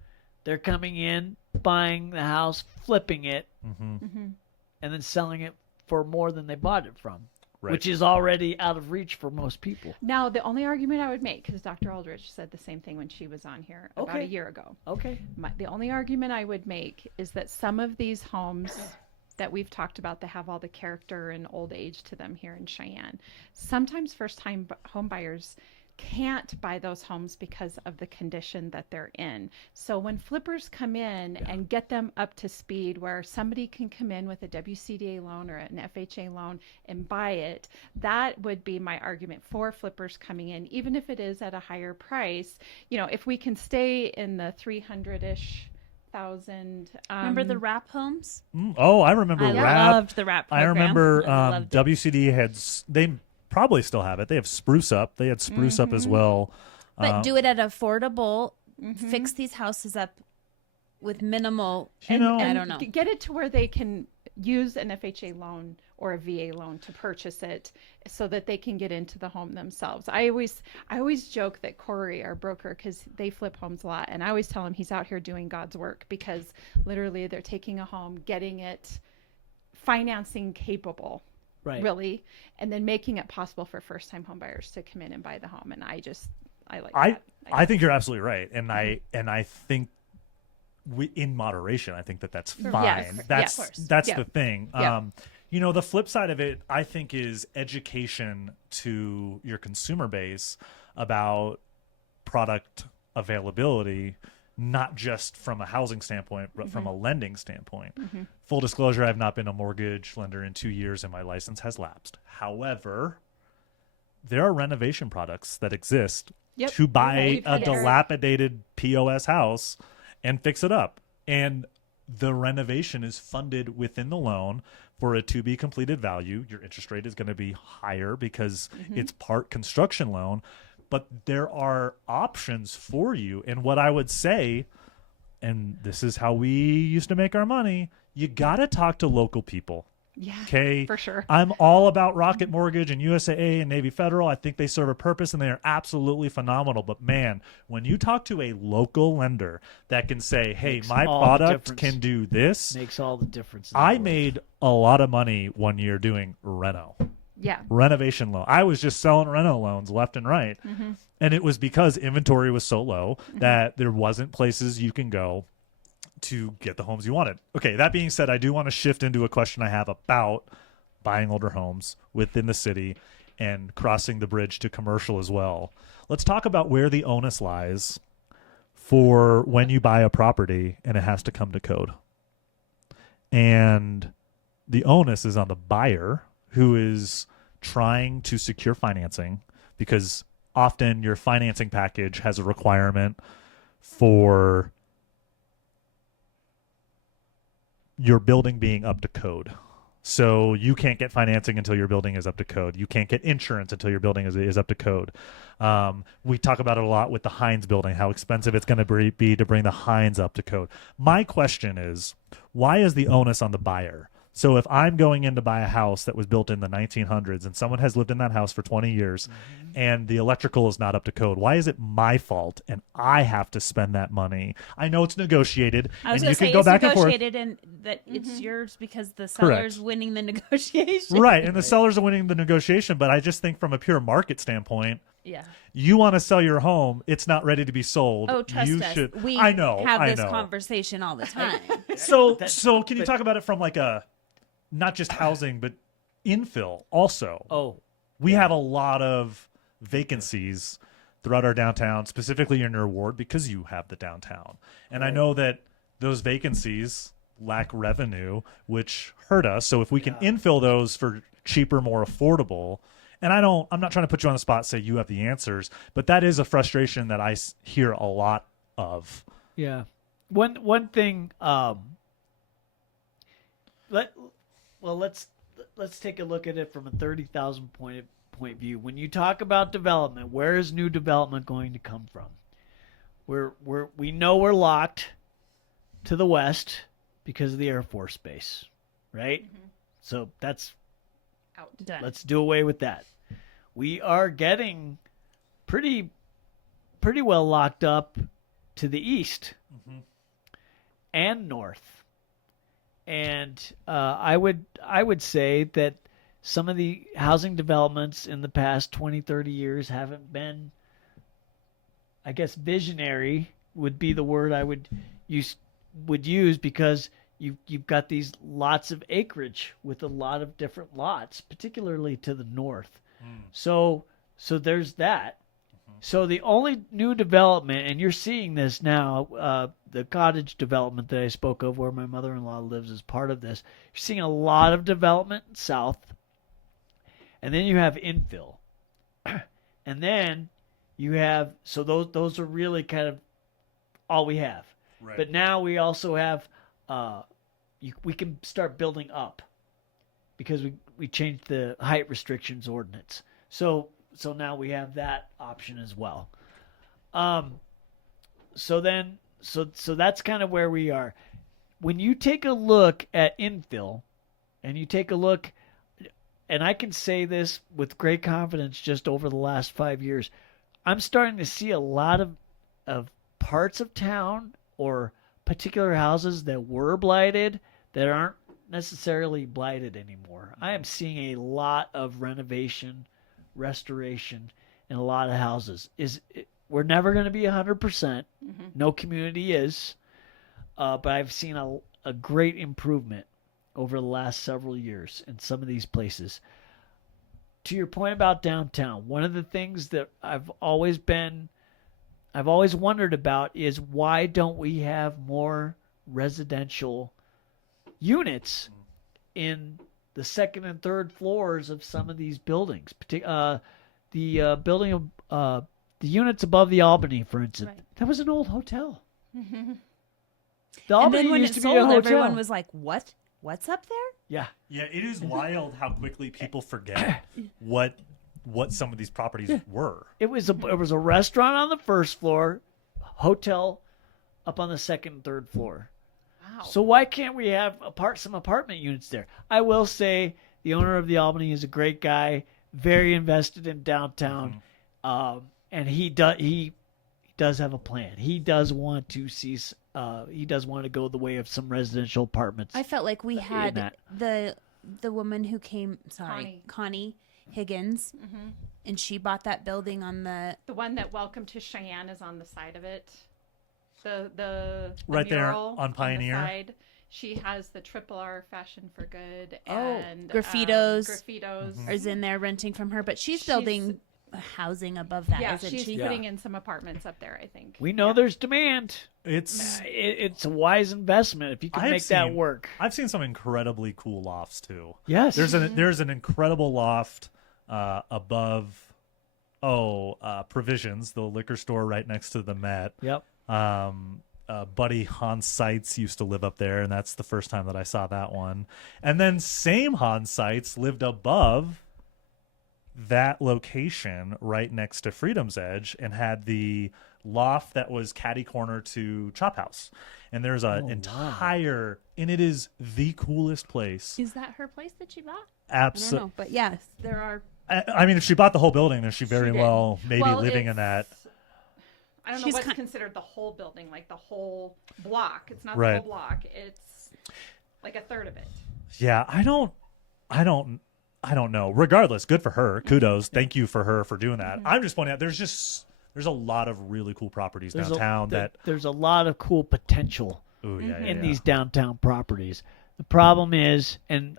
They're coming in, buying the house, flipping it, and then selling it for more than they bought it from, Right. which is already out of reach for most people. Now, the only argument I would make, because Dr. Aldrich said the same thing when she was on here about Okay. a year ago. Okay. The only argument I would make is that some of these homes that we've talked about that have all the character and old age to them here in Cheyenne, sometimes first-time home buyers can't buy those homes because of the condition that they're in. So when flippers come in and get them up to speed where somebody can come in with a WCDA loan or an FHA loan and buy it, that would be my argument for flippers coming in, even if it is at a higher price. You know, if we can stay in the 300-ish thousand. Remember the wrap homes? Oh, I remember I wrap. loved the wrap program. I remember I loved it. WCD they probably still have it. They have Spruce Up. They had Spruce Up as well. But do it at affordable. Fix these houses up with minimal. And I don't know. Get it to where they can use an FHA loan or a VA loan to purchase it so that they can get into the home themselves. I always joke that Corey, our broker, because they flip homes a lot, and I always tell him he's out here doing God's work, because literally they're taking a home, getting it financing capable, Right. really, and then making it possible for first-time home buyers to come in and buy the home. And I like I that. I think you're absolutely right, and I think in moderation, I think that's fine. Yes. That's Yes. that's Yeah. the thing. Yeah. You know, the flip side of it, I think, is education to your consumer base about product availability, not just from a housing standpoint, but from a lending standpoint. Full disclosure, I've not been a mortgage lender in 2 years and my license has lapsed. However, there are renovation products that exist Yep. to buy We've a had it. dilapidated POS house and fix it up. And the renovation is funded within the loan for a to be completed value. Your interest rate is going to be higher because it's part construction loan, but there are options for you. And what I would say, and this is how we used to make our money, you got to talk to local people. Yeah, Okay. for sure. I'm all about Rocket Mortgage and USAA and Navy Federal. I think they serve a purpose and they are absolutely phenomenal. But man, when you talk to a local lender that can say, hey, Makes my all the product difference. can do this. Makes all the difference. in the I world. made a lot of money one year doing Yeah. renovation loan. I was just selling reno loans left and right. And it was because inventory was so low that there wasn't places you can go to get the homes you wanted. Okay, that being said, I do want to shift into a question I have about buying older homes within the city and crossing the bridge to commercial as well. Let's talk about where the onus lies for when you buy a property and it has to come to code. And the onus is on the buyer who is trying to secure financing, because often your financing package has a requirement for your building being up to code. So you can't get financing until your building is up to code. You can't get insurance until your building is up to code. We talk about it a lot with the Heinz building, how expensive it's going to be to bring the Heinz up to code. My question is, why is the onus on the buyer? So if I'm going in to buy a house that was built in the 1900s and someone has lived in that house for 20 years and the electrical is not up to code, why is it my fault and I have to spend that money? I know it's negotiated I was and going you to say can go it's back and forth. negotiated and that it's yours because the seller's winning the negotiation. Right, and the sellers are winning the negotiation, but I just think from a pure market standpoint, Yeah. you want to sell your home, it's not ready to be sold. Oh, trust you us. should. We I know. have I this know. conversation all the time. So can you talk about it from like a not just housing but infill also? Oh, We have a lot of vacancies throughout our downtown, specifically in your ward, because you have the downtown. And I know that those vacancies lack revenue, which hurt us. So if we can infill those for cheaper, more affordable, and I'm not trying to put you on the spot, say you have the answers, but that is a frustration that I hear a lot of. yeah. One thing. Let's take a look at it from a 30,000 point view. When you talk about development, where is new development going to come from? We know we're locked to the west because of the Air Force Base, right? So that's Done. let's do away with that. We are getting pretty well locked up to the east and north. And I would say that some of the housing developments in the past 20, 30 years haven't been, I guess, visionary would be the word I would use, because you've got these lots of acreage with a lot of different lots, particularly to the north. So there's that. So the only new development, and you're seeing this now, the cottage development that I spoke of where my mother-in-law lives is part of this. You're seeing a lot of development south. And then you have infill. And then you have, so those are really kind of all we have. Right. But now we also have, we can start building up because we changed the height restrictions ordinance. So now we have that option as well. So that's kind of where we are. When you take a look at infill, and you take a look, and I can say this with great confidence just over the last 5 years, I'm starting to see a lot of parts of town or particular houses that were blighted that aren't necessarily blighted anymore. I am seeing a lot of renovation, restoration in a lot of houses. We're never going to be 100%. No community is. But I've seen a great improvement over the last several years in some of these places. To your point about downtown, one of the things that I've always wondered about is why don't we have more residential units in the second and third floors of some of these buildings? The building of the units above the Albany, for instance, Right. that was an old hotel. The And Albany then when used it to be a sold, hotel. everyone was like, "What? What's up there?" Yeah. Yeah, it is wild how quickly people forget what some of these properties were. It was a restaurant on the first floor, hotel up on the second and third floor. Wow. So why can't we have some apartment units there? I will say the owner of the Albany is a great guy, very invested in downtown, and he does have a plan. He does want to see. He does want to go the way of some residential apartments. I felt like we had that. the woman who came, Connie Higgins, and she bought that building on the one that Welcome to Cheyenne is on the side of it. The Right there mural on Pioneer. the side. She has the Triple R Fashion for Good and Graffitos. Graffitos. is in there renting from her, but she's building housing above that, Yeah, isn't she's she? putting in some apartments up there, I think. We know there's demand. It's It's a wise investment if you can make that work. I've seen some incredibly cool lofts too. Yes. There's an incredible loft above Provisions, the liquor store right next to the Met. Yep. Buddy Hans Seitz used to live up there, and that's the first time that I saw that one. And then same Hans Seitz lived above that location right next to Freedom's Edge and had the loft that was catty corner to Chop House. And there's an entire, and it is the coolest place. Is that her place that she bought? I Absolutely. don't know, but yes, there are. I mean, if she bought the whole building, then she very She did. well maybe Well, living in that. I don't know She's what's kind- considered the whole building, like the whole block. It's not Right. the whole block. It's like a third of it. Yeah, I don't know. Regardless, good for her. Kudos. Thank you for her for doing that. I'm just pointing out there's a lot of really cool properties downtown there's a lot of cool potential in these downtown properties. The problem is, and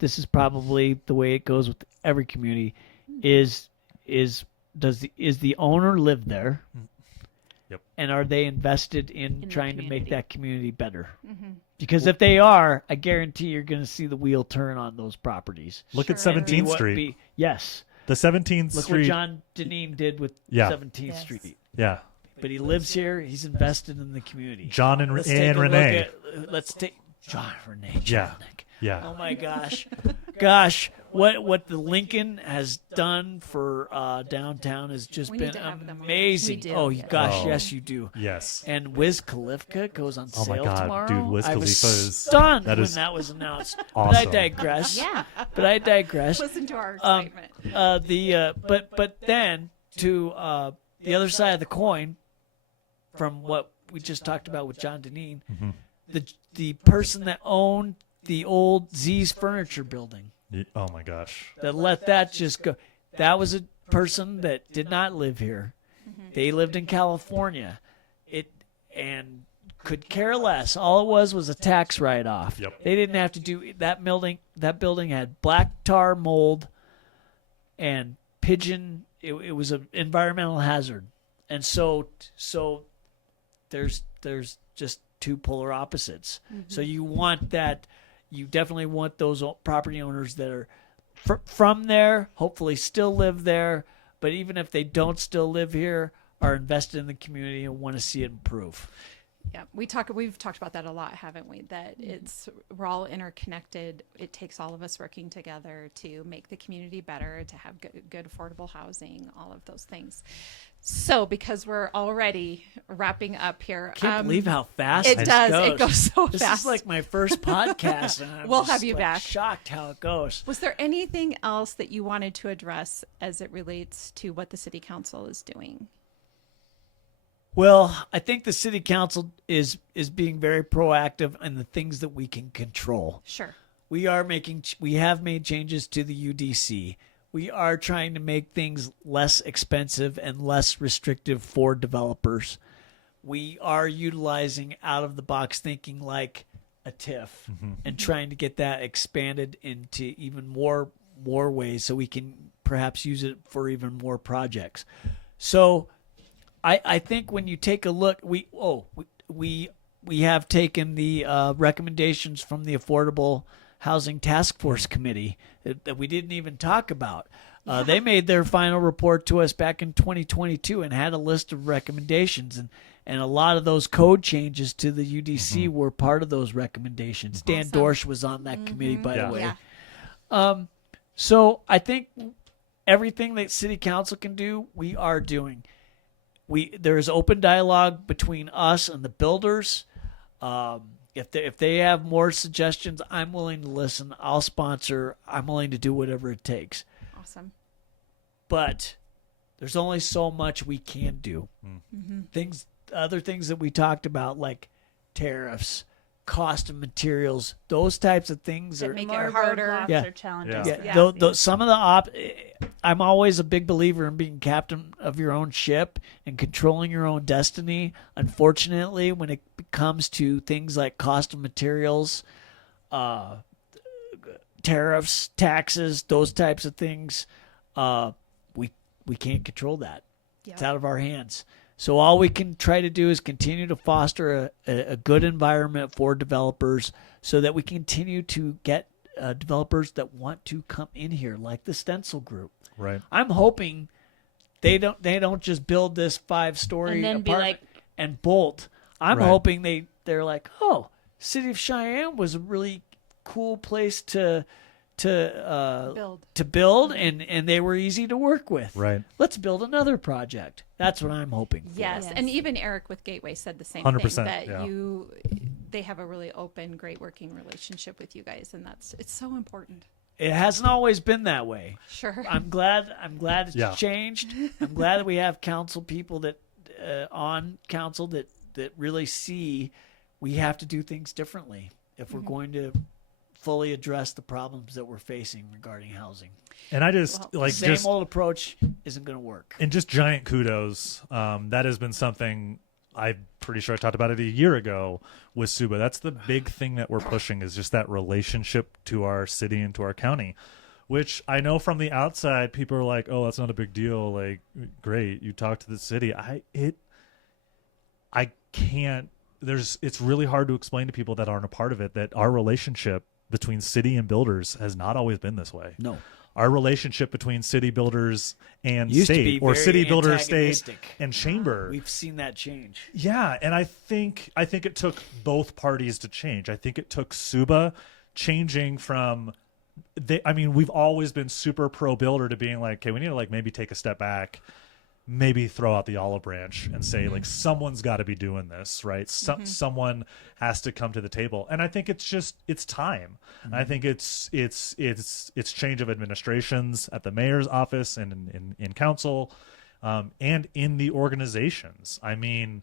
this is probably the way it goes with every community, is the owner live there? Yep. And are they invested in the trying to make community. that community better? Because if they are, I guarantee you're going to see the wheel turn on those properties. Look at Sure. 17th Street. Yes. The 17th Look Street. what John Deneen did with Yeah. 17th Yes. Street. Yeah. But he lives here. He's invested in the community. John and Let's take a look Renee. let's take John Renee. Yeah. Nick. Yeah. Oh my gosh, what the Lincoln has done for downtown has just We been need to have them on. amazing. We do, Oh yes. gosh, Oh. yes you do. Yes. And Wiz Khalifa goes on Oh my sale God, tomorrow. dude, Wiz I Khalifa was is stunned that when is that was announced. awesome. But I digress. Yeah. But I digress. Listen to our excitement. But then to the other side of the coin, from what we just talked about with John Deneen, the person that owned the old Z's Furniture building Oh my gosh. that let that just go, that was a person that did not live here. They lived in California. And could care less. All it was a tax write-off. Yep. They didn't have to do that building. That building had black tar mold and pigeon it was an environmental hazard, and so there's just two polar opposites. So you want that. You definitely want those property owners that are from there, hopefully still live there, but even if they don't still live here, are invested in the community and want to see it improve. Yeah, we've talked about that a lot, haven't we? That we're all interconnected. It takes all of us working together to make the community better, to have good affordable housing, all of those things. So, because we're already wrapping up here, Can't believe how fast it this does. goes. It goes so This fast. is like my first podcast, and I'm We'll just, have you back. Shocked how it goes. Was there anything else that you wanted to address as it relates to what the city council is doing? Well, I think the city council is being very proactive in the things that we can control. Sure. We have made changes to the UDC. We are trying to make things less expensive and less restrictive for developers. We are utilizing out of the box thinking like a TIF and trying to get that expanded into even more ways so we can perhaps use it for even more projects. So I think when you take a look, we have taken the recommendations from the Affordable Housing Task Force Committee that we didn't even talk about. They made their final report to us back in 2022 and had a list of recommendations, and a lot of those code changes to the UDC were part of those recommendations. Dan Dorsch was on that committee, by the way. Yeah. So I think everything that City Council can do, we are doing. There is open dialogue between us and the builders. If they have more suggestions, I'm willing to listen. I'll sponsor. I'm willing to do whatever it takes. Awesome. But there's only so much we can do. Other things that we talked about, like tariffs, cost of materials, those types of things That are make More it harder. roadblocks Yeah. or challenges. Yeah, some of the I'm always a big believer in being captain of your own ship and controlling your own destiny. Unfortunately, when it comes to things like cost of materials, tariffs, taxes, those types of things, we can't control that. Yep. It's out of our hands. So all we can try to do is continue to foster a good environment for developers so that we continue to get developers that want to come in here, like the Stencil Group. Right. I'm hoping they don't just build this 5-story And then be apartment like- and bolt. I'm Right. hoping they're like, oh, City of Cheyenne was a really cool place to build and they were easy to work with. Right. Let's build another project. That's what I'm hoping for. Yes. Yes. And even Eric with Gateway said the same 100%, thing, that yeah. they have a really open, great working relationship with you guys, and it's so important. It hasn't always been that way. Sure. I'm glad it's Yeah. changed. I'm glad that we have council people that on council that really see we have to do things differently if we're going to fully address the problems that we're facing regarding housing. And I just Same old approach isn't going to work. And just giant kudos. That has been something I'm pretty sure I talked about it a year ago with Suba. That's the big thing that we're pushing, is just that relationship to our city and to our county, which I know from the outside, people are like, oh, that's not a big deal. Like, great, you talk to the city. It's really hard to explain to people that aren't a part of it that our relationship between city and builders has not always been this way. No. Our relationship between city builders and Used to be state, or very city builder, state, antagonistic. and chamber. We've seen that change. Yeah, and I think it took both parties to change. I think it took Suba changing from we've always been super pro builder to being like, okay, we need to maybe take a step back, maybe throw out the olive branch and say someone's got to be doing this, right? Someone has to come to the table. And I think it's time. I think it's change of administrations at the mayor's office and in council, and in the organizations. I mean,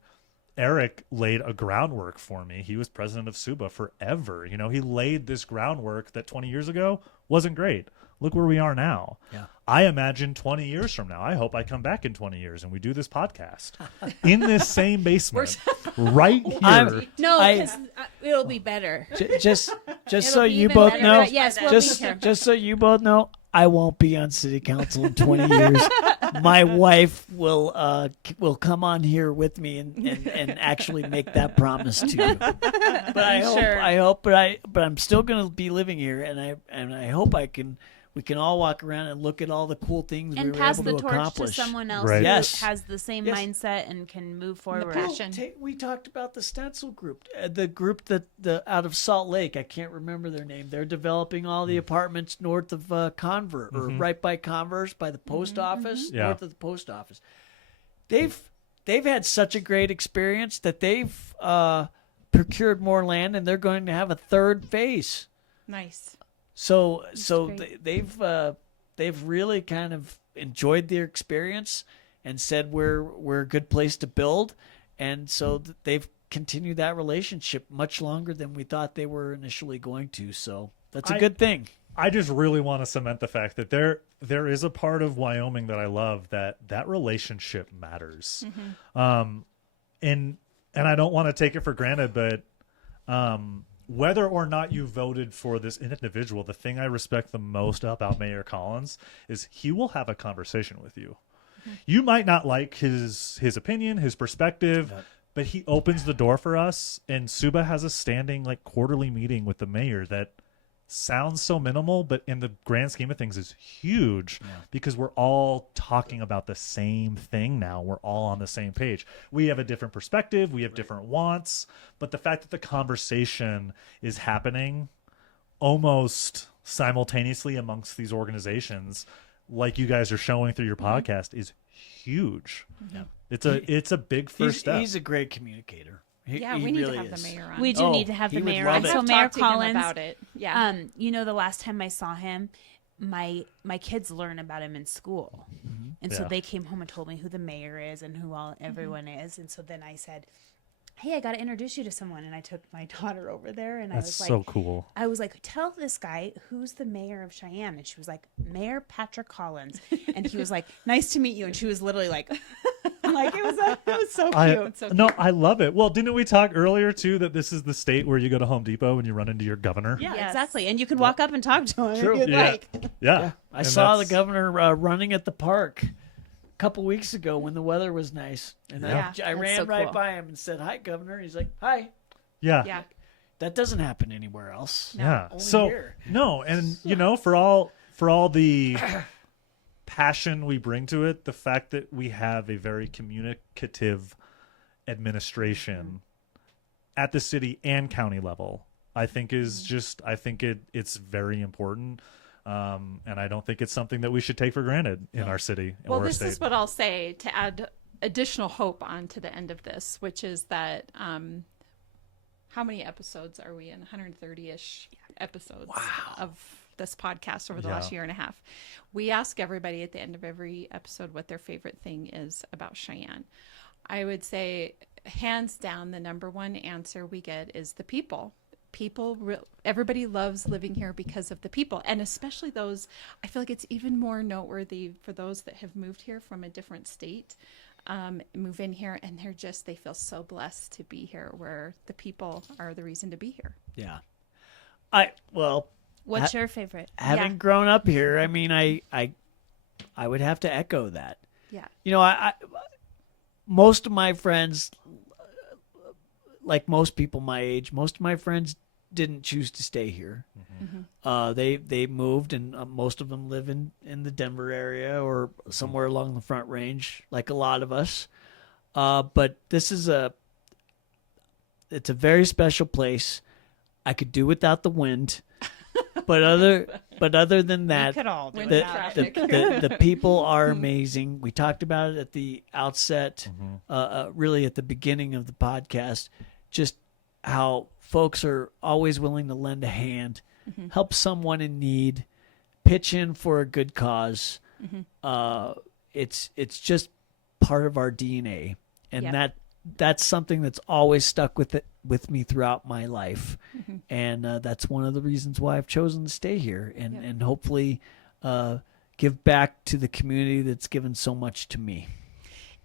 Eric laid a groundwork for me. He was president of Suba forever. He laid this groundwork that 20 years ago wasn't great. Look where we are now. Yeah. I imagine 20 years from now, I hope I come back in 20 years and we do this podcast in this same basement right here. No, because it'll be better. Just so be you even both better. know, Yes, we'll be here. just so you both know, I won't be on city council in 20 years. My wife will come on here with me and actually make that promise to you. But I hope, but I'm still going to be living here, and I hope we can all walk around and look at all the cool things we And were pass able the to torch accomplish. to someone else Right. who Yes. has the same Yes. mindset and can move forward. passion. We talked about the stencil group, the group that out of Salt Lake. I can't remember their name. They're developing all the apartments north of Converse, or right by Converse, by the post office, Yeah. north of the post office. They've had such a great experience that they've procured more land, and they're going to have a third phase. Nice. So great. they've really kind of enjoyed their experience and said we're a good place to build, and so they've continued that relationship much longer than we thought they were initially going to. So that's a good thing. I just really want to cement the fact that there is a part of Wyoming that I love, that relationship matters. And I don't want to take it for granted, but whether or not you voted for this individual, the thing I respect the most about Mayor Collins is he will have a conversation with you. You might not like his opinion, his perspective, but he opens the door for us. And Suba has a standing quarterly meeting with the mayor that sounds so minimal, but in the grand scheme of things is huge, because we're all talking about the same thing now. We're all on the same page. We have a different perspective. We have different wants, but the fact that the conversation is happening almost simultaneously amongst these organizations, like you guys are showing through your podcast, is huge. It's a big first step. He's a great communicator. He We need really to have is. the mayor on. We do need to have he the would mayor love on. it. So I've Mayor talked to him Collins, about it. Yeah. the last time I saw him, my kids learn about him in school, and so Yeah. they came home and told me who the mayor is and who everyone is, and so then I said, "Hey, I got to introduce you to someone," and I took my daughter over there, and That's I was so like, cool. I was like, "Tell this guy who's the mayor of Cheyenne," and she was like, "Mayor Patrick Collins," and he was like, "Nice to meet you," and she was literally like, it was so cute. I love it. Well, didn't we talk earlier too that this is the state where you go to Home Depot and you run into your governor? Yeah, Yes. exactly, and you could walk up and talk to him True. if you'd Yeah. like. Yeah. I And saw the that's- governor running at the park a couple weeks ago when the weather was nice, and Yeah. I ran so right cool. by him and said, "Hi, governor." And he's like, "Hi." Yeah. Yeah. That doesn't happen anywhere else. Yeah. only So here. no, and for all the passion we bring to it, the fact that we have a very communicative administration at the city and county level, I think is just it's very important. And I don't think it's something that we should take for granted in our city Well, or our this state. is what I'll say to add additional hope on to the end of this, which is that how many episodes are we in? 130-ish episodes of this podcast over the last year and a half. We ask everybody at the end of every episode what their favorite thing is about Cheyenne. I would say, hands down, the number one answer we get is the people. Everybody loves living here because of the people, and especially those. I feel like it's even more noteworthy for those that have moved here from a different state, move in here, and they feel so blessed to be here, where the people are the reason to be here. Yeah. What's your favorite? Having grown up here, I mean, I would have to echo that. Yeah. I most of my friends, like most people my age, most of my friends didn't choose to stay here. They moved, and most of them live in the Denver area or somewhere along the Front Range, like a lot of us. But this is it's a very special place. I could do without the wind, but other than that, could all do Wind the, traffic. the people are amazing. We talked about it at the outset, really at the beginning of the podcast, just how folks are always willing to lend a hand, help someone in need, pitch in for a good cause. It's just part of our DNA, and that's something that's always stuck with me throughout my life, and that's one of the reasons why I've chosen to stay here and hopefully give back to the community that's given so much to me.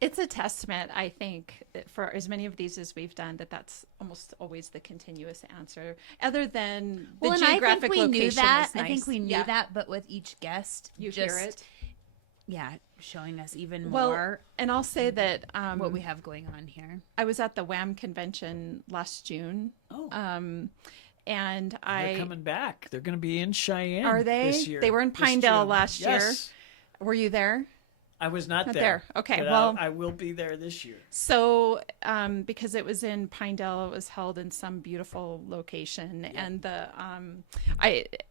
It's a testament, I think, for as many of these as we've done, that's almost always the continuous answer, other than the geographic I think we location knew that. is nice. I think we knew that, but with each guest, You just, hear it. Yeah, showing us even Well, more and I'll say that what we have going on here. I was at the WHAM convention last June. Oh. And They're coming back. They're going to be in Cheyenne. Are they? This year. They were in This Pinedale June. last year. Yes. Were you there? I was not Not there. there. Okay, but well- I will be there this year. So, because it was in Pinedale, it was held in some beautiful location, and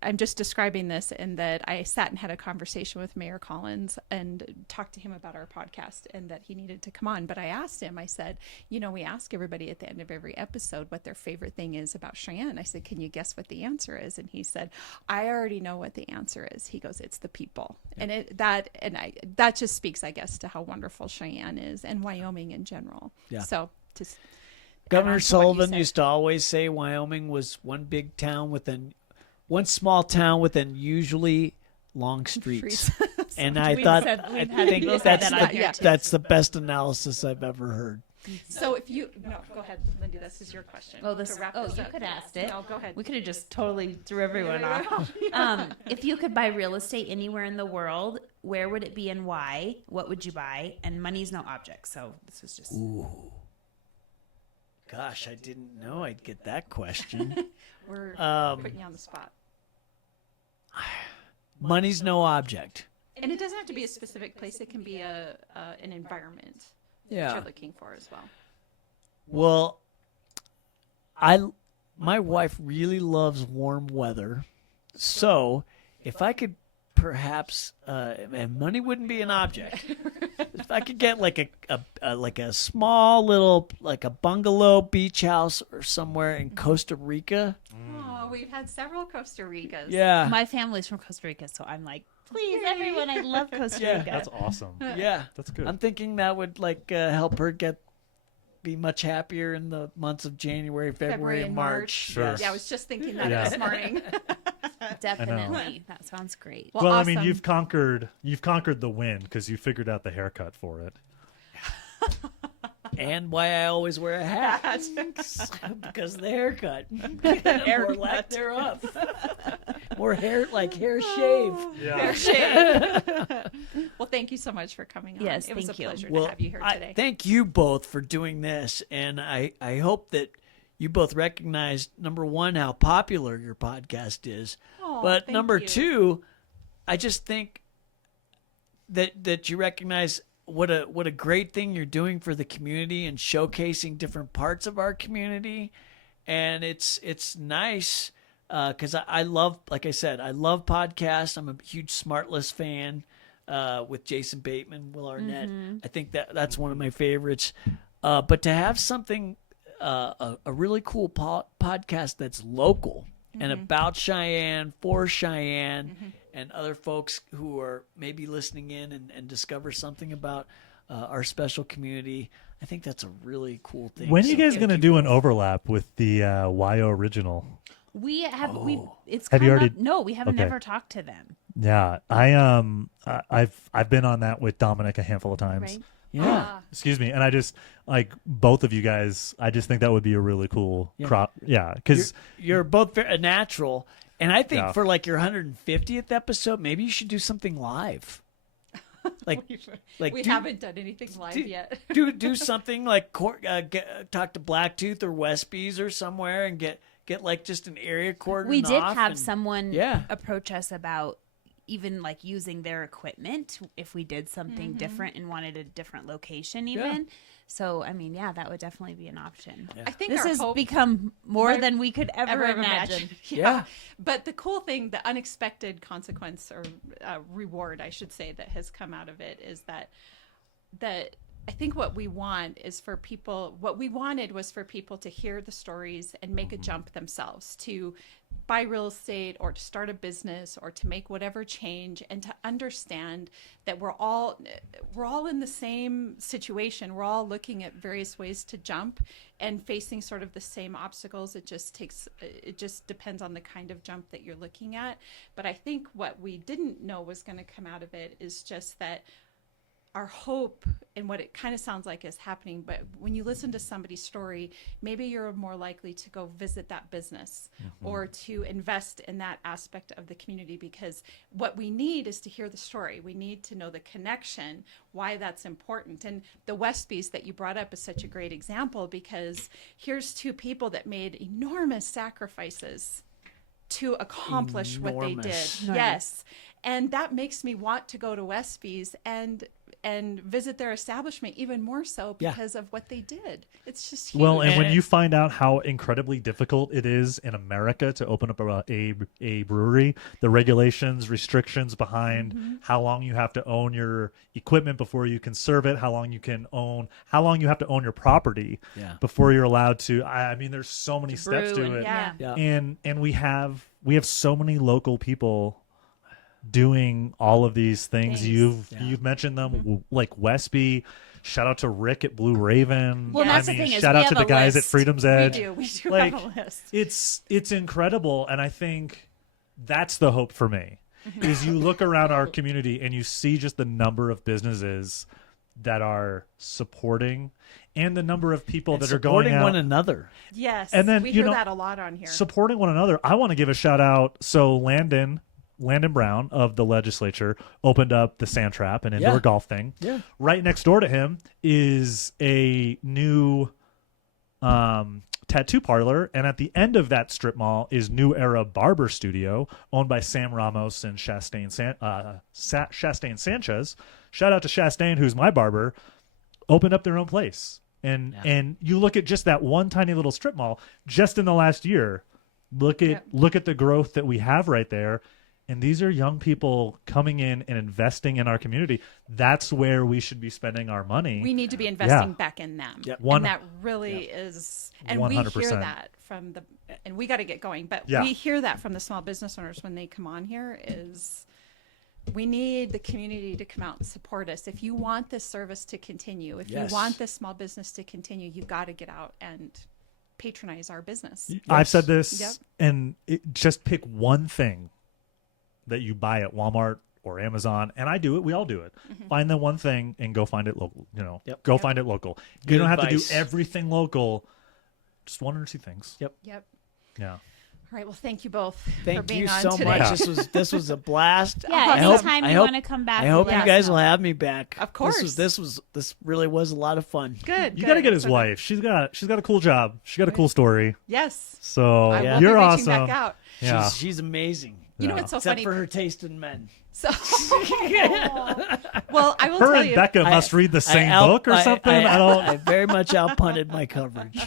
I'm just describing this in that I sat and had a conversation with Mayor Collins and talked to him about our podcast and that he needed to come on. But I asked him, I said, we ask everybody at the end of every episode what their favorite thing is about Cheyenne. I said, can you guess what the answer is? And he said, I already know what the answer is. He goes, it's the people, that just speaks, I guess, to how wonderful Cheyenne is and Wyoming in general. Yeah. So just Governor add on to what you Sullivan said. used to always say Wyoming was one small town with unusually long streets. And I We've thought, said- I we've had think people say that's that on here, too. that's the best analysis I've ever heard. So if you go ahead, Lindee. This is your question. Oh, to wrap this you up. could ask it. No, go ahead. We could have just totally threw everyone off. If you could buy real estate anywhere in the world, where would it be and why? What would you buy? And money's no object, so this was just. Ooh. Gosh, I didn't know I'd get that question. We're putting you on the spot. Money's no object. And it doesn't have to be a specific place. It can be an environment that Yeah. you're looking for as well. Well, my wife really loves warm weather, so if I could perhaps, and money wouldn't be an object, if I could get like a small little like a bungalow beach house or somewhere in Costa Rica. Oh, we've had several Costa Ricas. Yeah, My family's from Costa Rica, so I'm like, please, everyone, I love Costa Yeah. Rica. That's awesome. yeah, That's good. I'm thinking that would help her be much happier in the months of January, February, and March. Sure. Yes. Yeah, I was just thinking that Yeah. this morning. Definitely. That sounds great. Well, Well, I awesome. mean, you've conquered the win because you figured out the haircut for it. And why I always wear a hat. Because of the haircut. More lack thereof. More hair shave. Yeah. Well, thank you so much for coming on. Yes, it was thank a you. pleasure Well, to have you here today. thank you both for doing this. And I hope that you both recognize, number one, how popular your podcast is. Oh, But thank number you. two, I just think that you recognize what a great thing you're doing for the community and showcasing different parts of our community. And it's nice because I love, like I said, I love podcasts. I'm a huge Smartless fan with Jason Bateman, Will Arnett. I think that's one of my favorites. But to have something, a really cool podcast that's local and about Cheyenne, for Cheyenne, and other folks who are maybe listening in and discover something about our special community. I think that's a really cool thing. When are you So guys thank going to do an overlap with the YO original? We have it's Have come you already- up. No, we haven't Okay. never talked to them. Yeah, I've been on that with Dominic a handful of times. Right. Yeah. Excuse me, and I just like both of you guys. I just think that would be a really cool Yeah. crop. Yeah, because You're both very natural. And I think Yeah. for like your 150th episode, maybe you should do something live. Like we do- haven't done anything live do- yet. do something like talk to Blacktooth or Westby's or somewhere and get like just an area coordinate. We did off have and- someone Yeah. approach us about even like using their equipment if we did something different and wanted a different location even. So, I mean, yeah, that would definitely be an option. I think This our has hope become more Right. than we could ever imagine. Yeah. But the cool thing, the unexpected consequence or reward, I should say, that has come out of it is that I think what we want is for people, what we wanted was for people to hear the stories and make a jump themselves to buy real estate or to start a business or to make whatever change and to understand that we're all in the same situation. We're all looking at various ways to jump and facing sort of the same obstacles. It just depends on the kind of jump that you're looking at. But I think what we didn't know was going to come out of it is just that our hope and what it kind of sounds like is happening, but when you listen to somebody's story, maybe you're more likely to go visit that business or to invest in that aspect of the community, because what we need is to hear the story. We need to know the connection, why that's important. And the Westbys that you brought up is such a great example, because here's two people that made enormous sacrifices to accomplish what they did. Yes. And that makes me want to go to Westby's and visit their establishment even more so because of what they did. It's just huge. Well, and when you find out how incredibly difficult it is in America to open up a brewery, the regulations, restrictions behind how long you have to own your equipment before you can serve it, how long you have to own your property before you're allowed to. I mean, there's so many steps to it. And we have so many local people doing all of these things. You've mentioned them, like Westby. Shout out to Rick at Blue Raven. Well, that's the thing is shout we out to have the a guys list. at Freedom's Edge. We do like, have a list. It's incredible, and I think that's the hope for me. Is you look around our community and you see just the number of businesses that are supporting, and the number of people that are going out, supporting one another. Yes, and then we hear that a lot on here. Supporting one another. I want to give a shout out. So Landon Brown of the legislature opened up the Sand Trap, an indoor golf thing. Yeah. Right next door to him is a new tattoo parlor, and at the end of that strip mall is New Era Barber Studio, owned by Sam Ramos and Chastain Sanchez. Shout out to Chastain, who's my barber. Opened up their own place, and you look at just that one tiny little strip mall just in the last year. Look at the growth that we have right there. And these are young people coming in and investing in our community. That's where we should be spending our money. We need to be investing back in them. And that really is, and 100%. We hear that from and we got to get going, but we hear that from the small business owners when they come on here is we need the community to come out and support us. If you want this service to continue, if you want this small business to continue, you got to get out and patronize our business. I've said this, and just pick one thing that you buy at Walmart or Amazon, and I do it. We all do it. Find the one thing and go find it local. Go find it local. You don't have to do everything local. Just one or two things. Yeah. All right. Well, thank you both for being on today. Thank you so much. This was a blast. Anytime you want to come back. I hope you guys will have me back. Of course. This really was a lot of fun. Good. You got to get his wife. She's got a cool job. She's got a cool story. Yes. So I will you're be reaching awesome. back out. Yeah. She's amazing. You know what's so Except funny? for her taste in men. So, well, I will her tell and you. Becca must read the same book or something. I very much outpunted my coverage.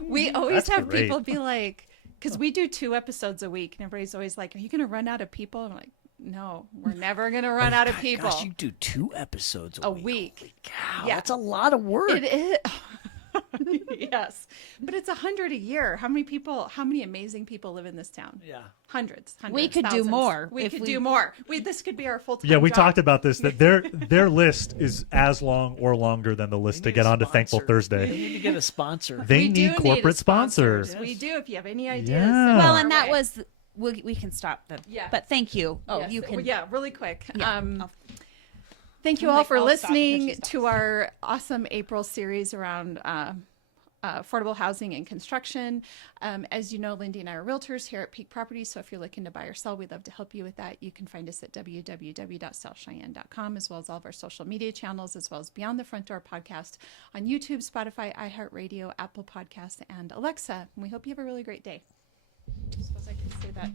We always have great. people be like, because we do 2 episodes a week, and everybody's always like, "Are you going to run out of people?" I'm like, "No, we're never going to run out of people." Gosh, you do 2 episodes a week. Holy cow, yeah, that's a lot of work. It is. Yes, but it's 100 a year. How many amazing people live in this town? Yeah, hundreds. We could thousands. do more. We could do more. This could be our full-time Yeah, we job. talked about this, that their list is as long or longer than the list to get onto Thankful Thursday. They need to get a sponsor. They need corporate sponsors. Yes. We do. If you have any ideas. Yeah. Well, and that was we can stop them. Yeah. But thank you. Oh, Yes. you can. Well, yeah, really quick. Yeah. Thank you all for listening to our awesome April series around affordable housing and construction. As you know, Lindee and I are realtors here at Peak Properties, so if you're looking to buy or sell, we'd love to help you with that. You can find us at www.southcheyenne.com, as well as all of our social media channels, as well as Beyond the Front Door podcast on YouTube, Spotify, iHeartRadio, Apple Podcasts, and Alexa. And we hope you have a really great day. I suppose I can say that.